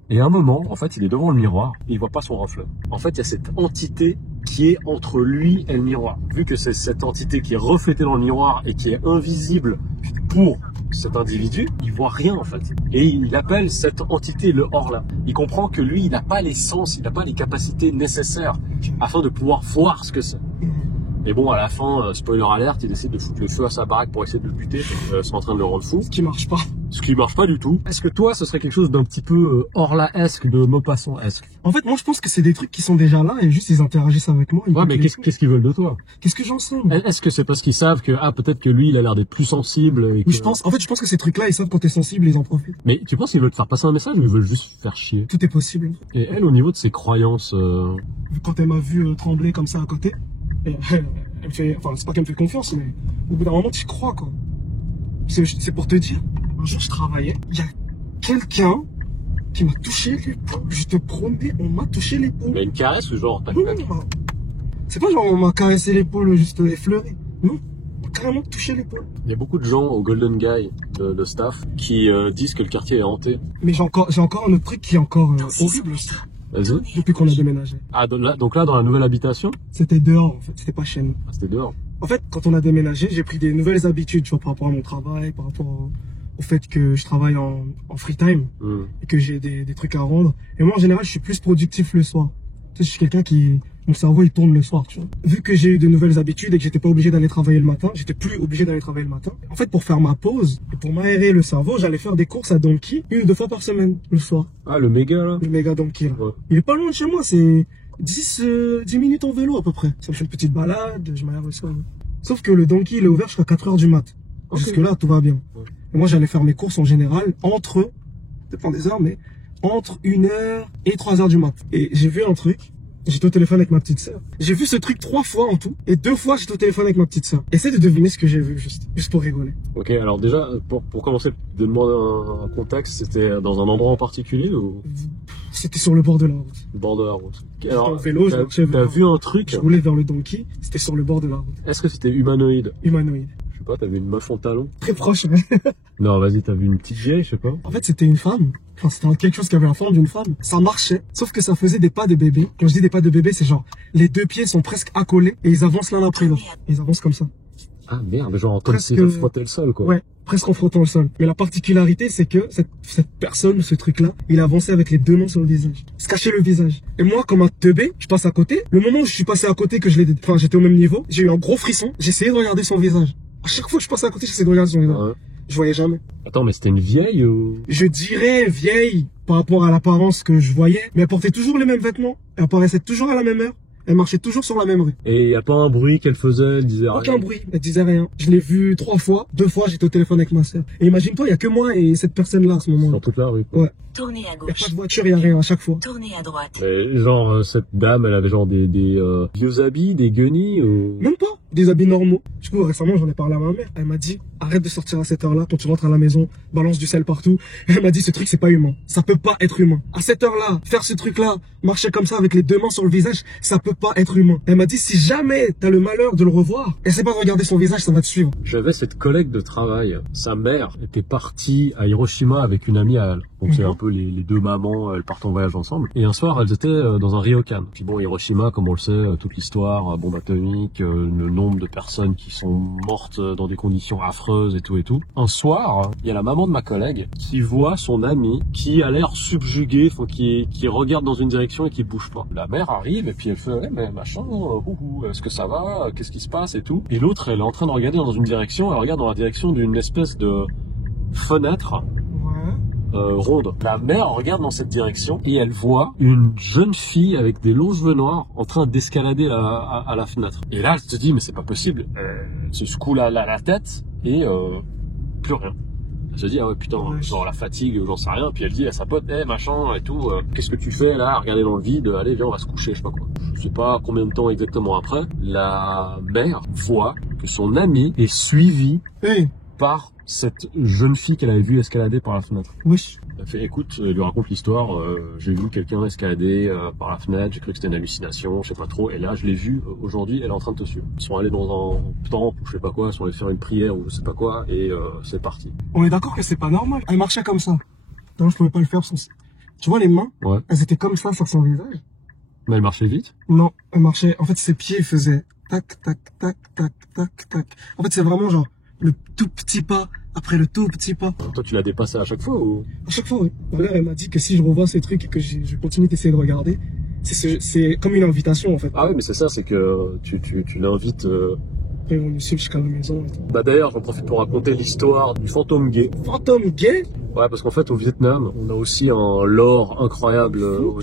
Et à un moment, en fait, il est devant le miroir et il voit pas son reflet. En fait, il y a cette entité qui est entre lui et le miroir. Vu que c'est cette entité qui est reflétée dans le miroir et qui est invisible pour cet individu, il voit rien en fait. Et il appelle cette entité le hors-là. Il comprend que lui, il n'a pas les sens, il n'a pas les capacités nécessaires afin de pouvoir voir ce que c'est. Mais bon, à la fin, spoiler alert, il décide de foutre le feu à sa baraque pour essayer de le buter. C'est en train de le rendre fou. Ce qui marche pas. Ce qui marche pas du tout. Est-ce que toi, ce serait quelque chose d'un petit peu Orla-esque, de Maupassant-esque? En fait, moi, je pense que c'est des trucs qui sont déjà là et juste ils interagissent avec moi. Ouais, mais qu'est-ce qu'ils veulent de toi? Qu'est-ce que j'en sais? Est-ce que c'est parce qu'ils savent que, peut-être que lui, il a l'air d'être plus sensible et que... Je pense que ces trucs-là, ils savent quand t'es sensible, ils en profitent. Mais tu penses qu'ils veulent te faire passer un message ou ils veulent juste faire chier? Tout est possible. Et elle, au niveau de ses croyances... Quand elle m'a vu trembler comme ça à côté, et, elle me fait, enfin, c'est pas qu'elle me fait confiance, mais au bout d'un moment, tu y crois, quoi. C'est pour te dire, un jour, je travaillais, il y a quelqu'un qui m'a touché l'épaule. Je te promets, on m'a touché l'épaule. Mais une caresse ou genre tac Non, tac? c'est pas genre on m'a caressé l'épaule, juste effleuré. Non, on m'a carrément touché l'épaule. Il y a beaucoup de gens au Golden Guy de staff qui disent que le quartier est hanté. Mais j'ai encore un autre truc qui est encore horrible aussi. Vas-y. Depuis qu'on a déménagé. Ah, donc là, dans la nouvelle habitation? C'était dehors, en fait. C'était pas chez nous. Ah, c'était dehors. En fait, quand on a déménagé, j'ai pris des nouvelles habitudes, tu vois, par rapport à mon travail, par rapport au fait que je travaille en free time et que j'ai des trucs à rendre. Et moi, en général, je suis plus productif le soir. Tu sais, je suis quelqu'un qui... Mon cerveau, il tourne le soir, tu vois. Vu que j'ai eu de nouvelles habitudes et que j'étais pas obligé d'aller travailler le matin, j'étais plus obligé d'aller travailler le matin. En fait, pour faire ma pause et pour m'aérer le cerveau, j'allais faire des courses à Donkey 1 ou 2 fois par semaine, le soir. Ah, le méga, là? Le méga Donkey, là. Ouais. Il est pas loin de chez moi, c'est 10 minutes en vélo, à peu près. Ça me fait une petite balade, je m'aère le soir. Sauf que le Donkey, il est ouvert jusqu'à 4h du mat. Okay. Jusque-là, tout va bien. Ouais. Et moi, j'allais faire mes courses en général entre, dépend des heures, mais entre 1h et 3h du mat. Et j'ai vu un truc. J'étais au téléphone avec ma petite sœur. J'ai vu ce truc 3 fois en tout. Et 2 fois, j'étais au téléphone avec ma petite sœur. Essaye de deviner ce que j'ai vu, juste pour rigoler. Ok, alors déjà, pour commencer, de demander un contexte, c'était dans un endroit en particulier ou? C'était sur le bord de la route. Le bord de la route. En vélo, t'as vu un truc? Je roulais vers le Donkey, c'était sur le bord de la route. Est-ce que c'était humanoïde? Humanoïde. Je sais pas, t'as vu une meuf en talon? Très proche, mais... Non, vas-y, t'as vu une petite vieille, je sais pas. En fait, c'était une femme. Enfin, c'était quelque chose qui avait la forme d'une femme. Ça marchait, sauf que ça faisait des pas de bébé. Quand je dis des pas de bébé, c'est genre, les 2 pieds sont presque accolés et ils avancent l'un après l'autre. Ils avancent comme ça. Ah merde, genre comme si ça frottait le sol, quoi. Ouais, presque en frottant le sol. Mais la particularité, c'est que cette personne, ce truc-là, il avançait avec les 2 mains sur le visage. Se cachait le visage. Et moi, comme un teubé, je passe à côté. Le moment où je suis passé à côté, que j'étais au même niveau, j'ai eu un gros frisson. J'essayais de regarder son visage. À chaque fois que je passais à côté, j'essayais de regarder son visage. Ouais. Je voyais jamais. Attends, mais c'était une vieille ou? Je dirais vieille par rapport à l'apparence que je voyais, mais elle portait toujours les mêmes vêtements. Elle apparaissait toujours à la même heure. Elle marchait toujours sur la même rue. Et y a pas un bruit qu'elle faisait, elle disait rien? Aucun bruit, elle disait rien. Je l'ai vue 3 fois. 2 fois, j'étais au téléphone avec ma sœur. Et imagine-toi, il y a que moi et cette personne-là à ce moment-là. Sur toute la rue, quoi. Ouais. Tournez à Il y a gauche. pas de voiture, il y a rien à chaque fois. Tournez à droite. Mais genre, cette dame, elle avait genre des vieux habits, des guenilles ou... Même pas des habits normaux. Du coup, récemment, j'en ai parlé à ma mère. Elle m'a dit, arrête de sortir à cette heure-là. Quand tu rentres à la maison, balance du sel partout. Et elle m'a dit, ce truc, c'est pas humain. Ça peut pas être humain. À cette heure-là, faire ce truc-là, marcher comme ça avec les 2 mains sur le visage, ça peut pas être humain. Elle m'a dit, si jamais t'as le malheur de le revoir, essaie pas de regarder son visage, ça va te suivre. J'avais cette collègue de travail. Sa mère était partie à Hiroshima avec une amie à elle. Donc c'est un peu les 2 mamans, elles partent en voyage ensemble. Et un soir, elles étaient dans un ryokan. Puis bon, Hiroshima, comme on le sait, toute l'histoire, bombe atomique, le nombre de personnes qui sont mortes dans des conditions affreuses et tout et tout. Un soir, il y a la maman de ma collègue qui voit son amie qui a l'air subjuguée, qui regarde dans une direction et qui bouge pas. La mère arrive et puis elle fait mais machin, est-ce que ça va, qu'est-ce qui se passe et tout. Et l'autre, elle est en train de regarder dans une direction, elle regarde dans la direction d'une espèce de fenêtre. Ouais. ronde. La mère regarde dans cette direction et elle voit une jeune fille avec des longs cheveux noirs en train d'escalader à la fenêtre. Et là, elle se dit, mais c'est pas possible. Elle se secoue la tête et plus rien. Elle se dit, ah ouais, putain, genre la fatigue ou j'en sais rien. Puis elle dit à sa pote, machin et tout, qu'est-ce que tu fais là, regarder dans le vide, allez, viens, on va se coucher, je sais pas quoi. Je sais pas combien de temps exactement après, la mère voit que son amie est suivie par cette jeune fille qu'elle avait vue escalader par la fenêtre. Oui. Elle fait, écoute, elle lui raconte l'histoire, j'ai vu quelqu'un escalader par la fenêtre, j'ai cru que c'était une hallucination, je sais pas trop, et là je l'ai vue, aujourd'hui elle est en train de te suivre. Ils sont allés dans un temple ou je sais pas quoi, ils sont allés faire une prière ou je sais pas quoi, et c'est parti. On est d'accord que c'est pas normal. Elle marchait comme ça. Non, je pouvais pas le faire sans... Tu vois les mains, elles étaient comme ça sur son visage. Mais elle marchait vite? Non, elle marchait, en fait ses pieds faisaient tac, tac, tac, tac, tac, tac. En fait c'est vraiment genre le tout petit pas après le tout petit pas. Toi, tu l'as dépassé à chaque fois ou? À chaque fois, oui. Ma mère, elle m'a dit que si je revois ces trucs et que je continue d'essayer de regarder, c'est comme une invitation, en fait. Ah oui, mais c'est ça, c'est que tu l'invites... Et on me suit jusqu'à la maison et tout. Bah d'ailleurs, j'en profite pour raconter l'histoire du fantôme gay. Fantôme gay? Ouais, parce qu'en fait, au Vietnam, on a aussi un lore incroyable au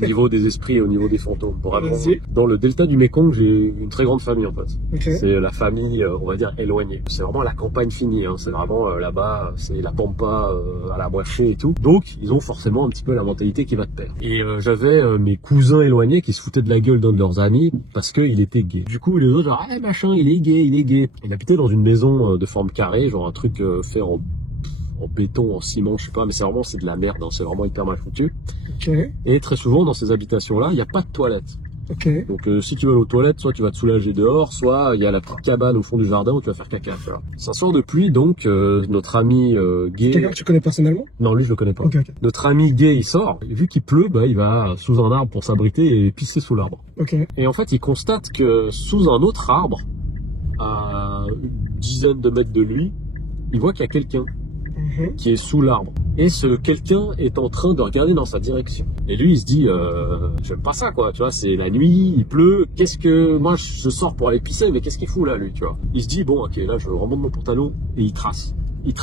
niveau des esprits et au niveau des fantômes. Vraiment, dans le delta du Mekong, j'ai une très grande famille, en fait. Okay. C'est la famille, on va dire, éloignée. C'est vraiment la campagne finie, hein. C'est vraiment là-bas, c'est la pampa à la moitié et tout. Donc, ils ont forcément un petit peu la mentalité qui va de pair. Et j'avais mes cousins éloignés qui se foutaient de la gueule d'un de leurs amis parce qu'il était gay. Du coup, les autres, genre, ah, machin, il est gay, il est gay. Il habitait dans une maison de forme carrée, genre un truc fait en béton, en ciment, je sais pas, mais c'est de la merde, hein, c'est vraiment hyper mal foutu. Okay. Et très souvent, dans ces habitations-là, il n'y a pas de toilette. Okay. Donc si tu vas aux toilettes, soit tu vas te soulager dehors, soit il y a la petite cabane au fond du jardin où tu vas faire caca. C'est un soir de pluie, donc notre ami gay... Quelqu'un que tu connais personnellement? Non, lui je le connais pas. Okay. Notre ami gay, il sort, et vu qu'il pleut, bah, il va sous un arbre pour s'abriter et pisser sous l'arbre. Okay. Et en fait, il constate que sous un autre arbre, à une dizaine de mètres de lui, il voit qu'il y a quelqu'un qui est sous l'arbre. Et ce quelqu'un est en train de regarder dans sa direction. Et lui, il se dit, j'aime pas ça, quoi. Tu vois, c'est la nuit, il pleut. Moi, je sors pour aller pisser, mais qu'est-ce qu'il fout là, lui, tu vois. Il se dit, bon, ok, là, je remonte mon pantalon et il trace. Il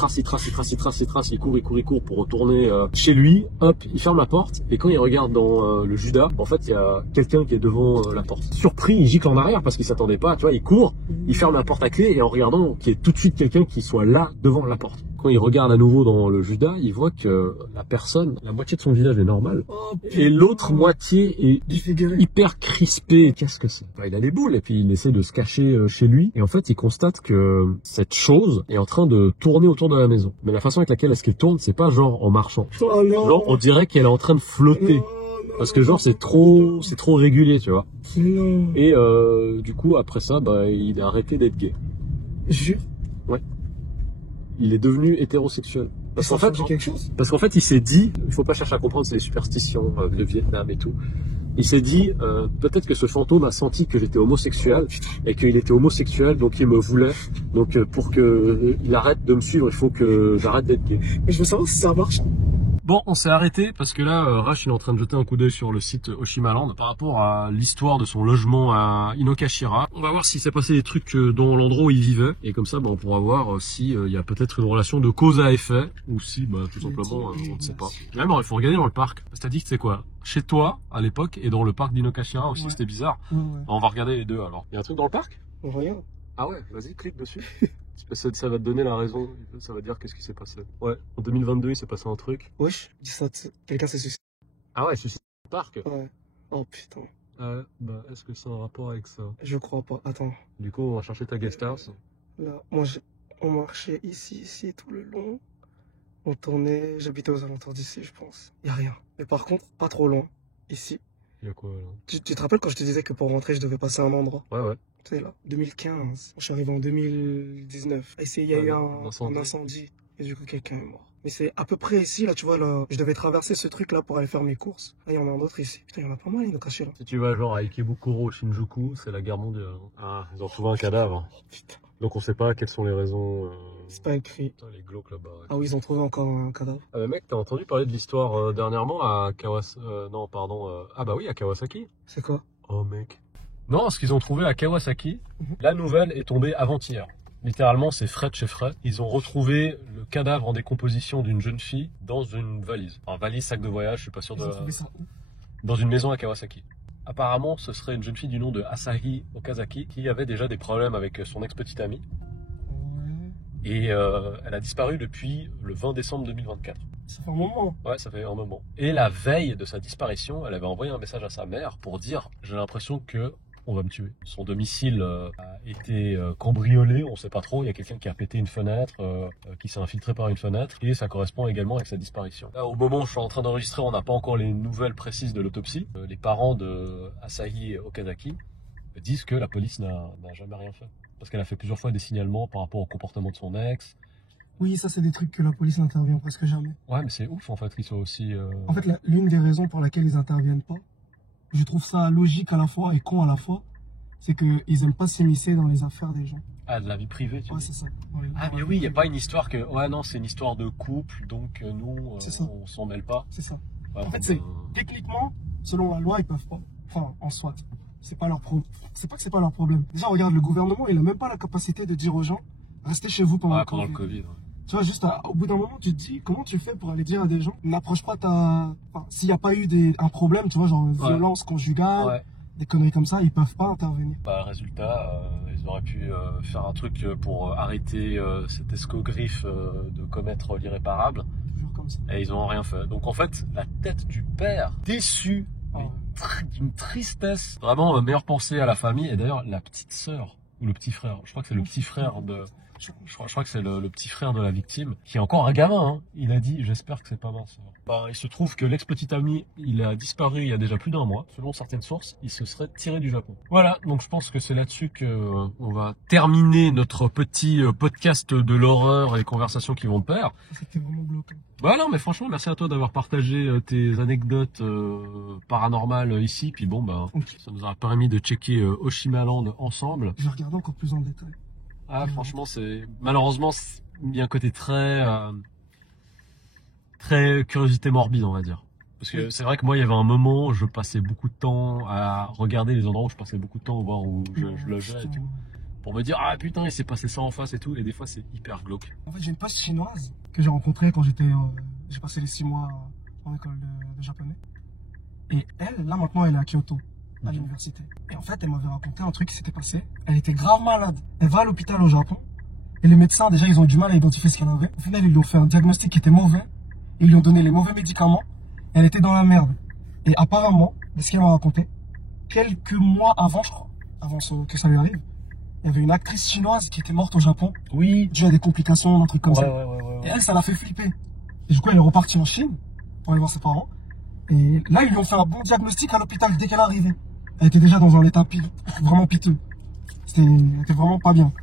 court pour retourner chez lui. Hop, il ferme la porte. Et quand il regarde dans le Judas, en fait, il y a quelqu'un qui est devant la porte. Surpris, il gicle en arrière parce qu'il s'attendait pas. Tu vois, il court, il ferme la porte à clé et en regardant, qu'il y ait tout de suite quelqu'un qui soit là devant la porte. Quand il regarde à nouveau dans le Judas, il voit que la moitié de son visage est normale. Et l'autre moitié est hyper crispée. Qu'est-ce que c'est? Il a les boules et puis il essaie de se cacher chez lui. Et en fait, il constate que cette chose est en train de tourner autour de la maison. Mais la façon avec laquelle est-ce qu'elle tourne, c'est pas genre en marchant. Oh non. Genre, on dirait qu'elle est en train de flotter. Parce que genre, c'est trop régulier, tu vois. Non. Et du coup, après ça, bah, il a arrêté d'être gay. Jure? Ouais. Il est devenu hétérosexuel. Parce qu'en fait, il s'est dit, il faut pas chercher à comprendre, c'est les superstitions, le Vietnam et tout. Il s'est dit, peut-être que ce fantôme a senti que j'étais homosexuel et qu'il était homosexuel, donc il me voulait. Donc pour que il arrête de me suivre, il faut que j'arrête d'être gay. Mais je veux savoir si ça marche. Bon, on s'est arrêté parce que là, Rash il est en train de jeter un coup d'œil sur le site Oshimaland par rapport à l'histoire de son logement à Inokashira. On va voir s'il s'est passé des trucs dans l'endroit où il vivait. Et comme ça, bah, on pourra voir si il y a peut-être une relation de cause à effet ou si, bah, tout simplement, on ne sait pas. Même, il faut regarder dans le parc. C'est-à-dire que c'est quoi? Chez toi, à l'époque, et dans le parc d'Inokashira aussi, c'était bizarre. On va regarder les deux alors. Il y a un truc dans le parc? On regarde. Ah ouais, vas-y, clique dessus. Ça va te donner la raison, ça va dire qu'est-ce qui s'est passé. Ouais, en 2022, il s'est passé un truc. Wesh, dis ça, quelqu'un s'est suicidé. Ah ouais, suicide au parc? Ouais. Oh putain. Ah ouais, bah est-ce que c'est un rapport avec ça? Je crois pas, attends. Du coup, on va chercher ta guest house. Là, on marchait ici, tout le long. On tournait, j'habitais aux alentours d'ici, je pense. Y a rien. Mais par contre, pas trop loin, ici. Y a quoi là? Tu te rappelles quand je te disais que pour rentrer, je devais passer un endroit? Ouais. Tu sais là, 2015. Je suis arrivé en 2019. Et il y a eu un incendie. Et du coup, quelqu'un est mort. Mais c'est à peu près ici, là, tu vois, là, je devais traverser ce truc-là pour aller faire mes courses. Là, il y en a un autre ici. Putain, il y en a pas mal, ils nous cachaient là. Si tu vas genre à Ikebukuro, Shinjuku, c'est la guerre mondiale. Ah, ils ont trouvé un cadavre. Putain. Donc on sait pas quelles sont les raisons. C'est pas écrit. Putain, les glauques là-bas. Ouais. Ah oui, ils ont trouvé encore un cadavre. Ah mais mec, t'as entendu parler de l'histoire dernièrement à Kawasaki? Non, pardon. Ah bah oui, à Kawasaki. C'est quoi? Oh mec. Non, ce qu'ils ont trouvé à Kawasaki, la nouvelle est tombée avant-hier. Littéralement, c'est frais de chez frais. Ils ont retrouvé le cadavre en décomposition d'une jeune fille dans une valise. Enfin, valise, sac de voyage, je suis pas sûr Ils ont trouvé ça où? dans une maison à Kawasaki. Apparemment, ce serait une jeune fille du nom de Asahi Okazaki qui avait déjà des problèmes avec son ex-petite amie. Ouais. Et elle a disparu depuis le 20 décembre 2024. Ça fait un moment. Ouais, ça fait un moment. Et la veille de sa disparition, elle avait envoyé un message à sa mère pour dire « J'ai l'impression que on va me tuer ». Son domicile a été cambriolé, on sait pas trop. Il y a quelqu'un qui a pété une fenêtre, qui s'est infiltré par une fenêtre. Et ça correspond également avec sa disparition. Là, au moment où je suis en train d'enregistrer, on n'a pas encore les nouvelles précises de l'autopsie. Les parents de Asahi Okazaki disent que la police n'a jamais rien fait. Parce qu'elle a fait plusieurs fois des signalements par rapport au comportement de son ex. Oui, ça c'est des trucs que la police n'intervient presque jamais. Ouais, mais c'est ouf en fait qu'ils soient aussi... En fait, l'une des raisons pour laquelle ils interviennent pas, je trouve ça logique à la fois et con à la fois, c'est qu'ils aiment pas s'immiscer dans les affaires des gens. Ah, de la vie privée, tu Ouais, dis. c'est ça. Ouais, Ah, mais oui, il n'y a pas une histoire que... Ouais, non, c'est une histoire de couple, donc nous, C'est ça. on s'en mêle pas. C'est ça. Ouais, En fait, c'est techniquement, selon la loi, ils peuvent pas. Enfin, en soit. C'est pas c'est pas que c'est pas leur problème. Déjà, regarde, le gouvernement, il a même pas la capacité de dire aux gens, restez chez vous pendant Ouais, le pendant le Covid. Covid. Ouais. Tu vois, juste au bout d'un moment, tu te dis, comment tu fais pour aller dire à des gens, n'approche pas enfin, s'il n'y a pas eu un problème, tu vois, genre violence conjugale, Ouais. des conneries comme ça, ils peuvent pas intervenir. Bah, résultat, ils auraient pu faire un truc pour arrêter cet escogriffe de commettre l'irréparable. Toujours comme ça. Et ils n'ont rien fait. Donc en fait, la tête du père, déçu, Ah ouais. d'une tristesse. Vraiment, meilleure pensée à la famille. Et d'ailleurs, la petite sœur, ou le petit frère, je crois que c'est le petit frère de... Je crois que c'est le petit frère de la victime, qui est encore un gamin, hein. Il a dit, j'espère que c'est pas ma sœur. Bah, il se trouve que l'ex-petit ami, il a disparu il y a déjà plus d'1 mois. Selon certaines sources, il se serait tiré du Japon. Voilà, donc je pense que c'est là-dessus que on va terminer notre petit podcast de l'horreur et conversations qui vont de pair. C'était vraiment bloquant. Bah non, mais franchement, merci à toi d'avoir partagé tes anecdotes paranormales ici. Puis bon, bah, Ok. ça nous a permis de checker Oshimaland ensemble. Je vais regarder encore plus en détail. Ah, franchement, malheureusement, il y a un côté très curiosité morbide, on va dire. Parce que c'est vrai que moi, il y avait un moment, je passais beaucoup de temps à regarder les endroits où je passais beaucoup de temps, voir où je logeais et tout, pour me dire, ah putain, il s'est passé ça en face et tout. Et des fois, c'est hyper glauque. En fait, j'ai une pote chinoise que j'ai rencontrée quand j'ai passé les 6 mois en école de japonais. Et elle, là maintenant, elle est à Kyoto, à l'université. Et en fait, elle m'avait raconté un truc qui s'était passé. Elle était grave malade. Elle va à l'hôpital au Japon. Et les médecins, déjà, ils ont eu du mal à identifier ce qu'elle avait. Au final, ils lui ont fait un diagnostic qui était mauvais. Ils lui ont donné les mauvais médicaments. Et elle était dans la merde. Et apparemment, de ce qu'elle m'a raconté, quelques mois avant, je crois, que ça lui arrive, il y avait une actrice chinoise qui était morte au Japon. Oui. Dû à des complications, un truc comme ça. Ouais. Et elle, ça l'a fait flipper. Et du coup, elle est repartie en Chine pour aller voir ses parents. Et là, ils lui ont fait un bon diagnostic à l'hôpital dès qu'elle est arrivée. Elle était déjà dans un état vraiment piteux. Elle était vraiment pas bien.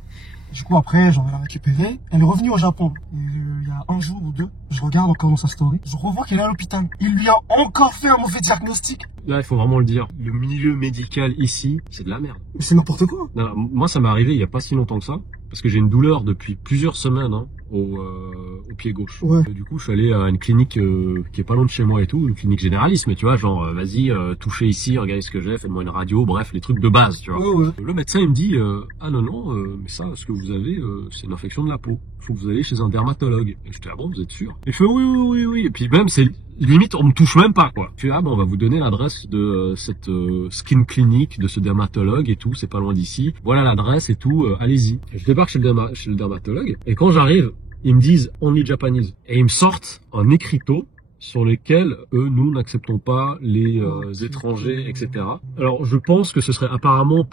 Du coup, après, genre, elle a récupéré. Elle est revenue au Japon. Et, il y a 1 jour ou 2, je regarde encore dans sa story. Je revois qu'elle est à l'hôpital. Il lui a encore fait un mauvais diagnostic. Là, il faut vraiment le dire. Le milieu médical ici, c'est de la merde. Mais c'est n'importe quoi. Non, moi, ça m'est arrivé il y a pas si longtemps que ça. Parce que j'ai une douleur depuis plusieurs semaines hein, au pied gauche. Ouais. Du coup, je suis allé à une clinique qui est pas loin de chez moi et tout, une clinique généraliste, mais tu vois, genre, vas-y, touchez ici, regardez ce que j'ai, faites-moi une radio, bref, les trucs de base, tu vois. Ouais. Le médecin, il me dit, ah non, mais ça, ce que vous avez, c'est une infection de la peau. Faut que vous alliez chez un dermatologue. Et je dis, ah bon, vous êtes sûr? Et je fais, oui. Et puis même, c'est limite, on me touche même pas, quoi. Je fais, ah bon, on va vous donner l'adresse de cette skin clinic, de ce dermatologue et tout, c'est pas loin d'ici. Voilà l'adresse et tout, allez-y. Et je débarque chez le dermatologue, et quand j'arrive, ils me disent only Japanese. Et ils me sortent un écriteau sur lesquels, nous, n'acceptons pas les étrangers, etc. Alors, je pense que ce serait apparemment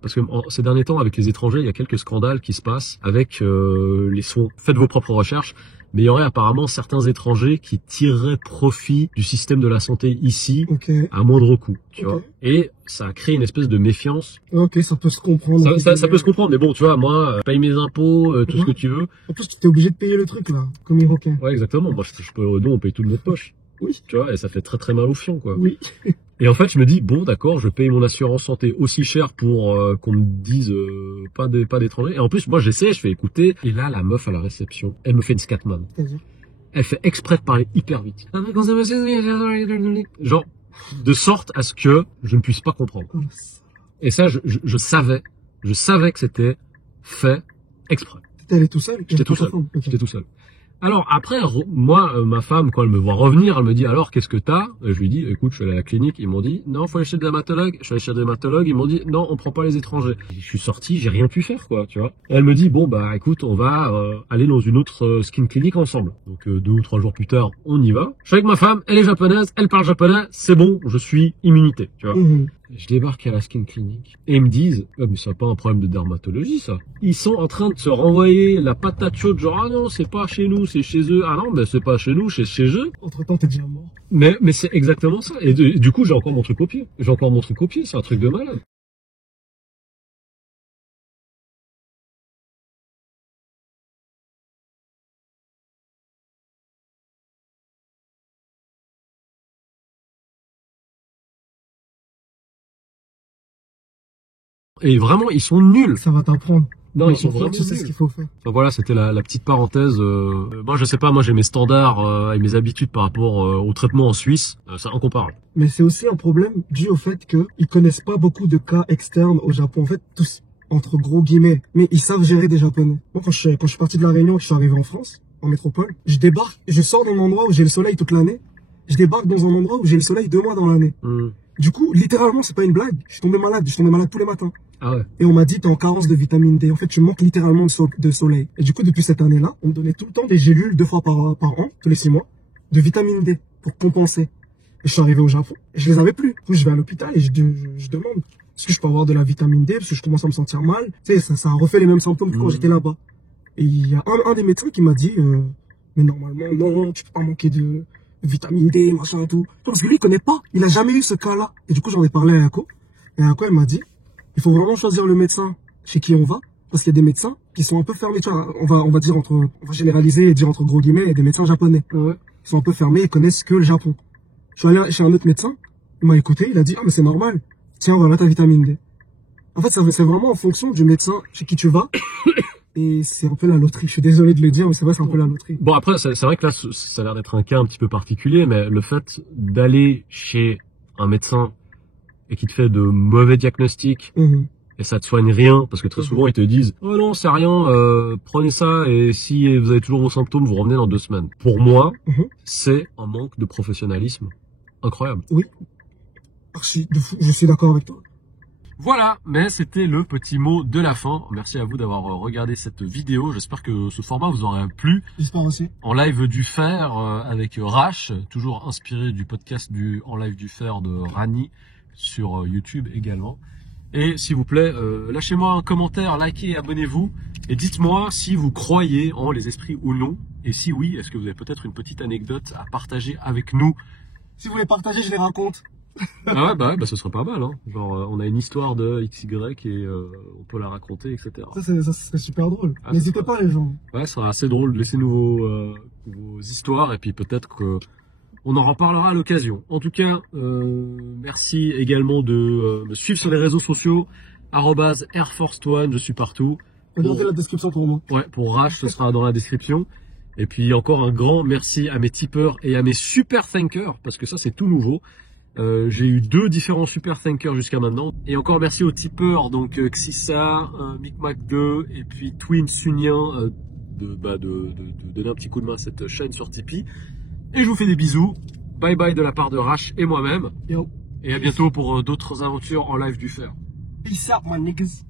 parce que ces derniers temps, avec les étrangers, il y a quelques scandales qui se passent avec les soins. Faites vos propres recherches. Mais il y aurait apparemment certains étrangers qui tireraient profit du système de la santé ici à moindre coût, tu vois. Et ça a créé une espèce de méfiance. Ok, ça peut se comprendre. Ça peut se comprendre, mais bon, tu vois, moi, je paye mes impôts, tout ce que tu veux. En plus, tu t'es obligé de payer le truc, là, comme Iroquois. Ouais, exactement. Moi, je peux, nous, on paye tout de notre poche. Oui. Tu vois, et ça fait très très mal au fion, quoi. Oui. Et en fait, je me dis, bon, d'accord, je paye mon assurance santé aussi cher pour qu'on me dise pas d'étrangers. Et en plus, moi, j'essaie, je fais écouter. Et là, la meuf à la réception, elle me fait une scatman. Elle fait exprès de parler hyper vite. Genre, de sorte à ce que je ne puisse pas comprendre. Et ça, je savais que c'était fait exprès. T'étais allé tout seul? J'étais tout seul. Ok. J'étais tout seul. Alors après, moi, ma femme, quand elle me voit revenir, elle me dit alors qu'est-ce que t'as? Je lui dis écoute, je suis allé à la clinique, ils m'ont dit non, faut aller chez le dermatologue. Je suis allé chez le dermatologue, ils m'ont dit non, on prend pas les étrangers. Je suis sorti, j'ai rien pu faire quoi, tu vois. Et elle me dit bon bah écoute, on va aller dans une autre skin clinic ensemble. Donc 2 ou 3 jours plus tard, on y va. Je suis avec ma femme, elle est japonaise, elle parle japonais, c'est bon, je suis immunité, tu vois. Je débarque à la skin clinic et ils me disent oh, mais c'est pas un problème de dermatologie ça. Ils sont en train de se renvoyer la patate chaude genre ah non c'est pas chez nous c'est chez eux, ah non mais c'est pas chez nous c'est chez eux. Entre temps t'es déjà mort. Mais c'est exactement ça et du coup j'ai encore mon truc au pied. C'est un truc de malade. Et vraiment ils sont nuls. Ça va t'apprendre. Non, ils sont vraiment tu sais ce nuls. qu'il faut faire. Enfin, voilà, c'était la petite parenthèse. Moi, je sais pas, moi j'ai mes standards et mes habitudes par rapport au traitement en Suisse. C'est incomparable. Mais c'est aussi un problème dû au fait qu'ils connaissent pas beaucoup de cas externes au Japon. En fait, tous, entre gros guillemets, mais ils savent gérer des Japonais. Moi, quand je suis parti de La Réunion et que je suis arrivé en France, en métropole, je débarque, je sors d'un endroit où j'ai le soleil toute l'année. Je débarque dans un endroit où j'ai le soleil 2 mois dans l'année. Du coup, littéralement, c'est pas une blague. Je suis tombé malade tous les matins. Ah ouais. Et on m'a dit, t'es en carence de vitamine D. En fait, tu manques littéralement de soleil. Et du coup, depuis cette année-là, on me donnait tout le temps des gélules 2 fois par an, tous les 6 mois, de vitamine D pour compenser. Et je suis arrivé au Japon et je les avais plus. Du coup, je vais à l'hôpital et je demande, est-ce que je peux avoir de la vitamine D parce que je commence à me sentir mal. Tu sais, ça a refait les mêmes symptômes que quand j'étais là-bas. Et il y a un des médecins qui m'a dit, mais normalement, non, tu peux pas manquer de vitamine D, machin et tout. Parce que lui, il connaît pas. Il a jamais eu ce cas-là. Et du coup, j'en ai parlé à Yako. Et Yako, elle m'a dit, il faut vraiment choisir le médecin chez qui on va. Parce qu'il y a des médecins qui sont un peu fermés. Tu vois, on va dire on va généraliser et dire entre gros guillemets, il y a des médecins japonais. Ils sont un peu fermés et connaissent que le Japon. Je suis allé chez un autre médecin. Il m'a écouté. Il a dit, ah, mais c'est normal. Tiens, voilà ta vitamine D. En fait, c'est vraiment en fonction du médecin chez qui tu vas. Et c'est un peu la loterie. Je suis désolé de le dire, mais c'est vrai, c'est un peu la loterie. Bon, après, c'est vrai que là, ça a l'air d'être un cas un petit peu particulier, mais le fait d'aller chez un médecin et qui te fait de mauvais diagnostics et ça te soigne rien, parce que très souvent, ils te disent « Oh non, c'est rien, prenez ça et si vous avez toujours vos symptômes, vous revenez dans 2 semaines. » Pour moi, c'est un manque de professionnalisme incroyable. Oui. Archi, de fou, je suis d'accord avec toi. Voilà, mais c'était le petit mot de la fin. Merci à vous d'avoir regardé cette vidéo. J'espère que ce format vous aura plu. J'espère aussi. En live du fer avec Rash, toujours inspiré du podcast du En live du fer de Rani sur YouTube également. Et s'il vous plaît, lâchez-moi un commentaire, likez et abonnez-vous. Et dites-moi si vous croyez en les esprits ou non. Et si oui, est-ce que vous avez peut-être une petite anecdote à partager avec nous? Si vous voulez partager, je les raconte. Ah ouais, bah ce serait pas mal, hein. Genre, on a une histoire de XY et on peut la raconter, etc. Ça serait super drôle. Ah, n'hésitez pas, les gens. Ouais, ça sera assez drôle. Laissez-nous vos histoires et puis peut-être que on en reparlera à l'occasion. En tout cas, merci également de me suivre sur les réseaux sociaux, @AirForce1, je suis partout. Regardez la description pour moi. Ouais, pour Rash, ce sera dans la description. Et puis encore un grand merci à mes tipeurs et à mes super thankers, parce que ça c'est tout nouveau. J'ai eu 2 différents super thankers jusqu'à maintenant. Et encore merci aux tipeurs, donc Xissa, Micmac2 et puis Twin Sunien de donner un petit coup de main à cette chaîne sur Tipeee. Et je vous fais des bisous. Bye bye de la part de Rash et moi-même. Yo. Et à bientôt pour d'autres aventures en live du fer. Peace out, my niggas.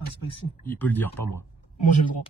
Ah, c'est pas ici. Il peut le dire, pas moi. Moi, j'ai le droit.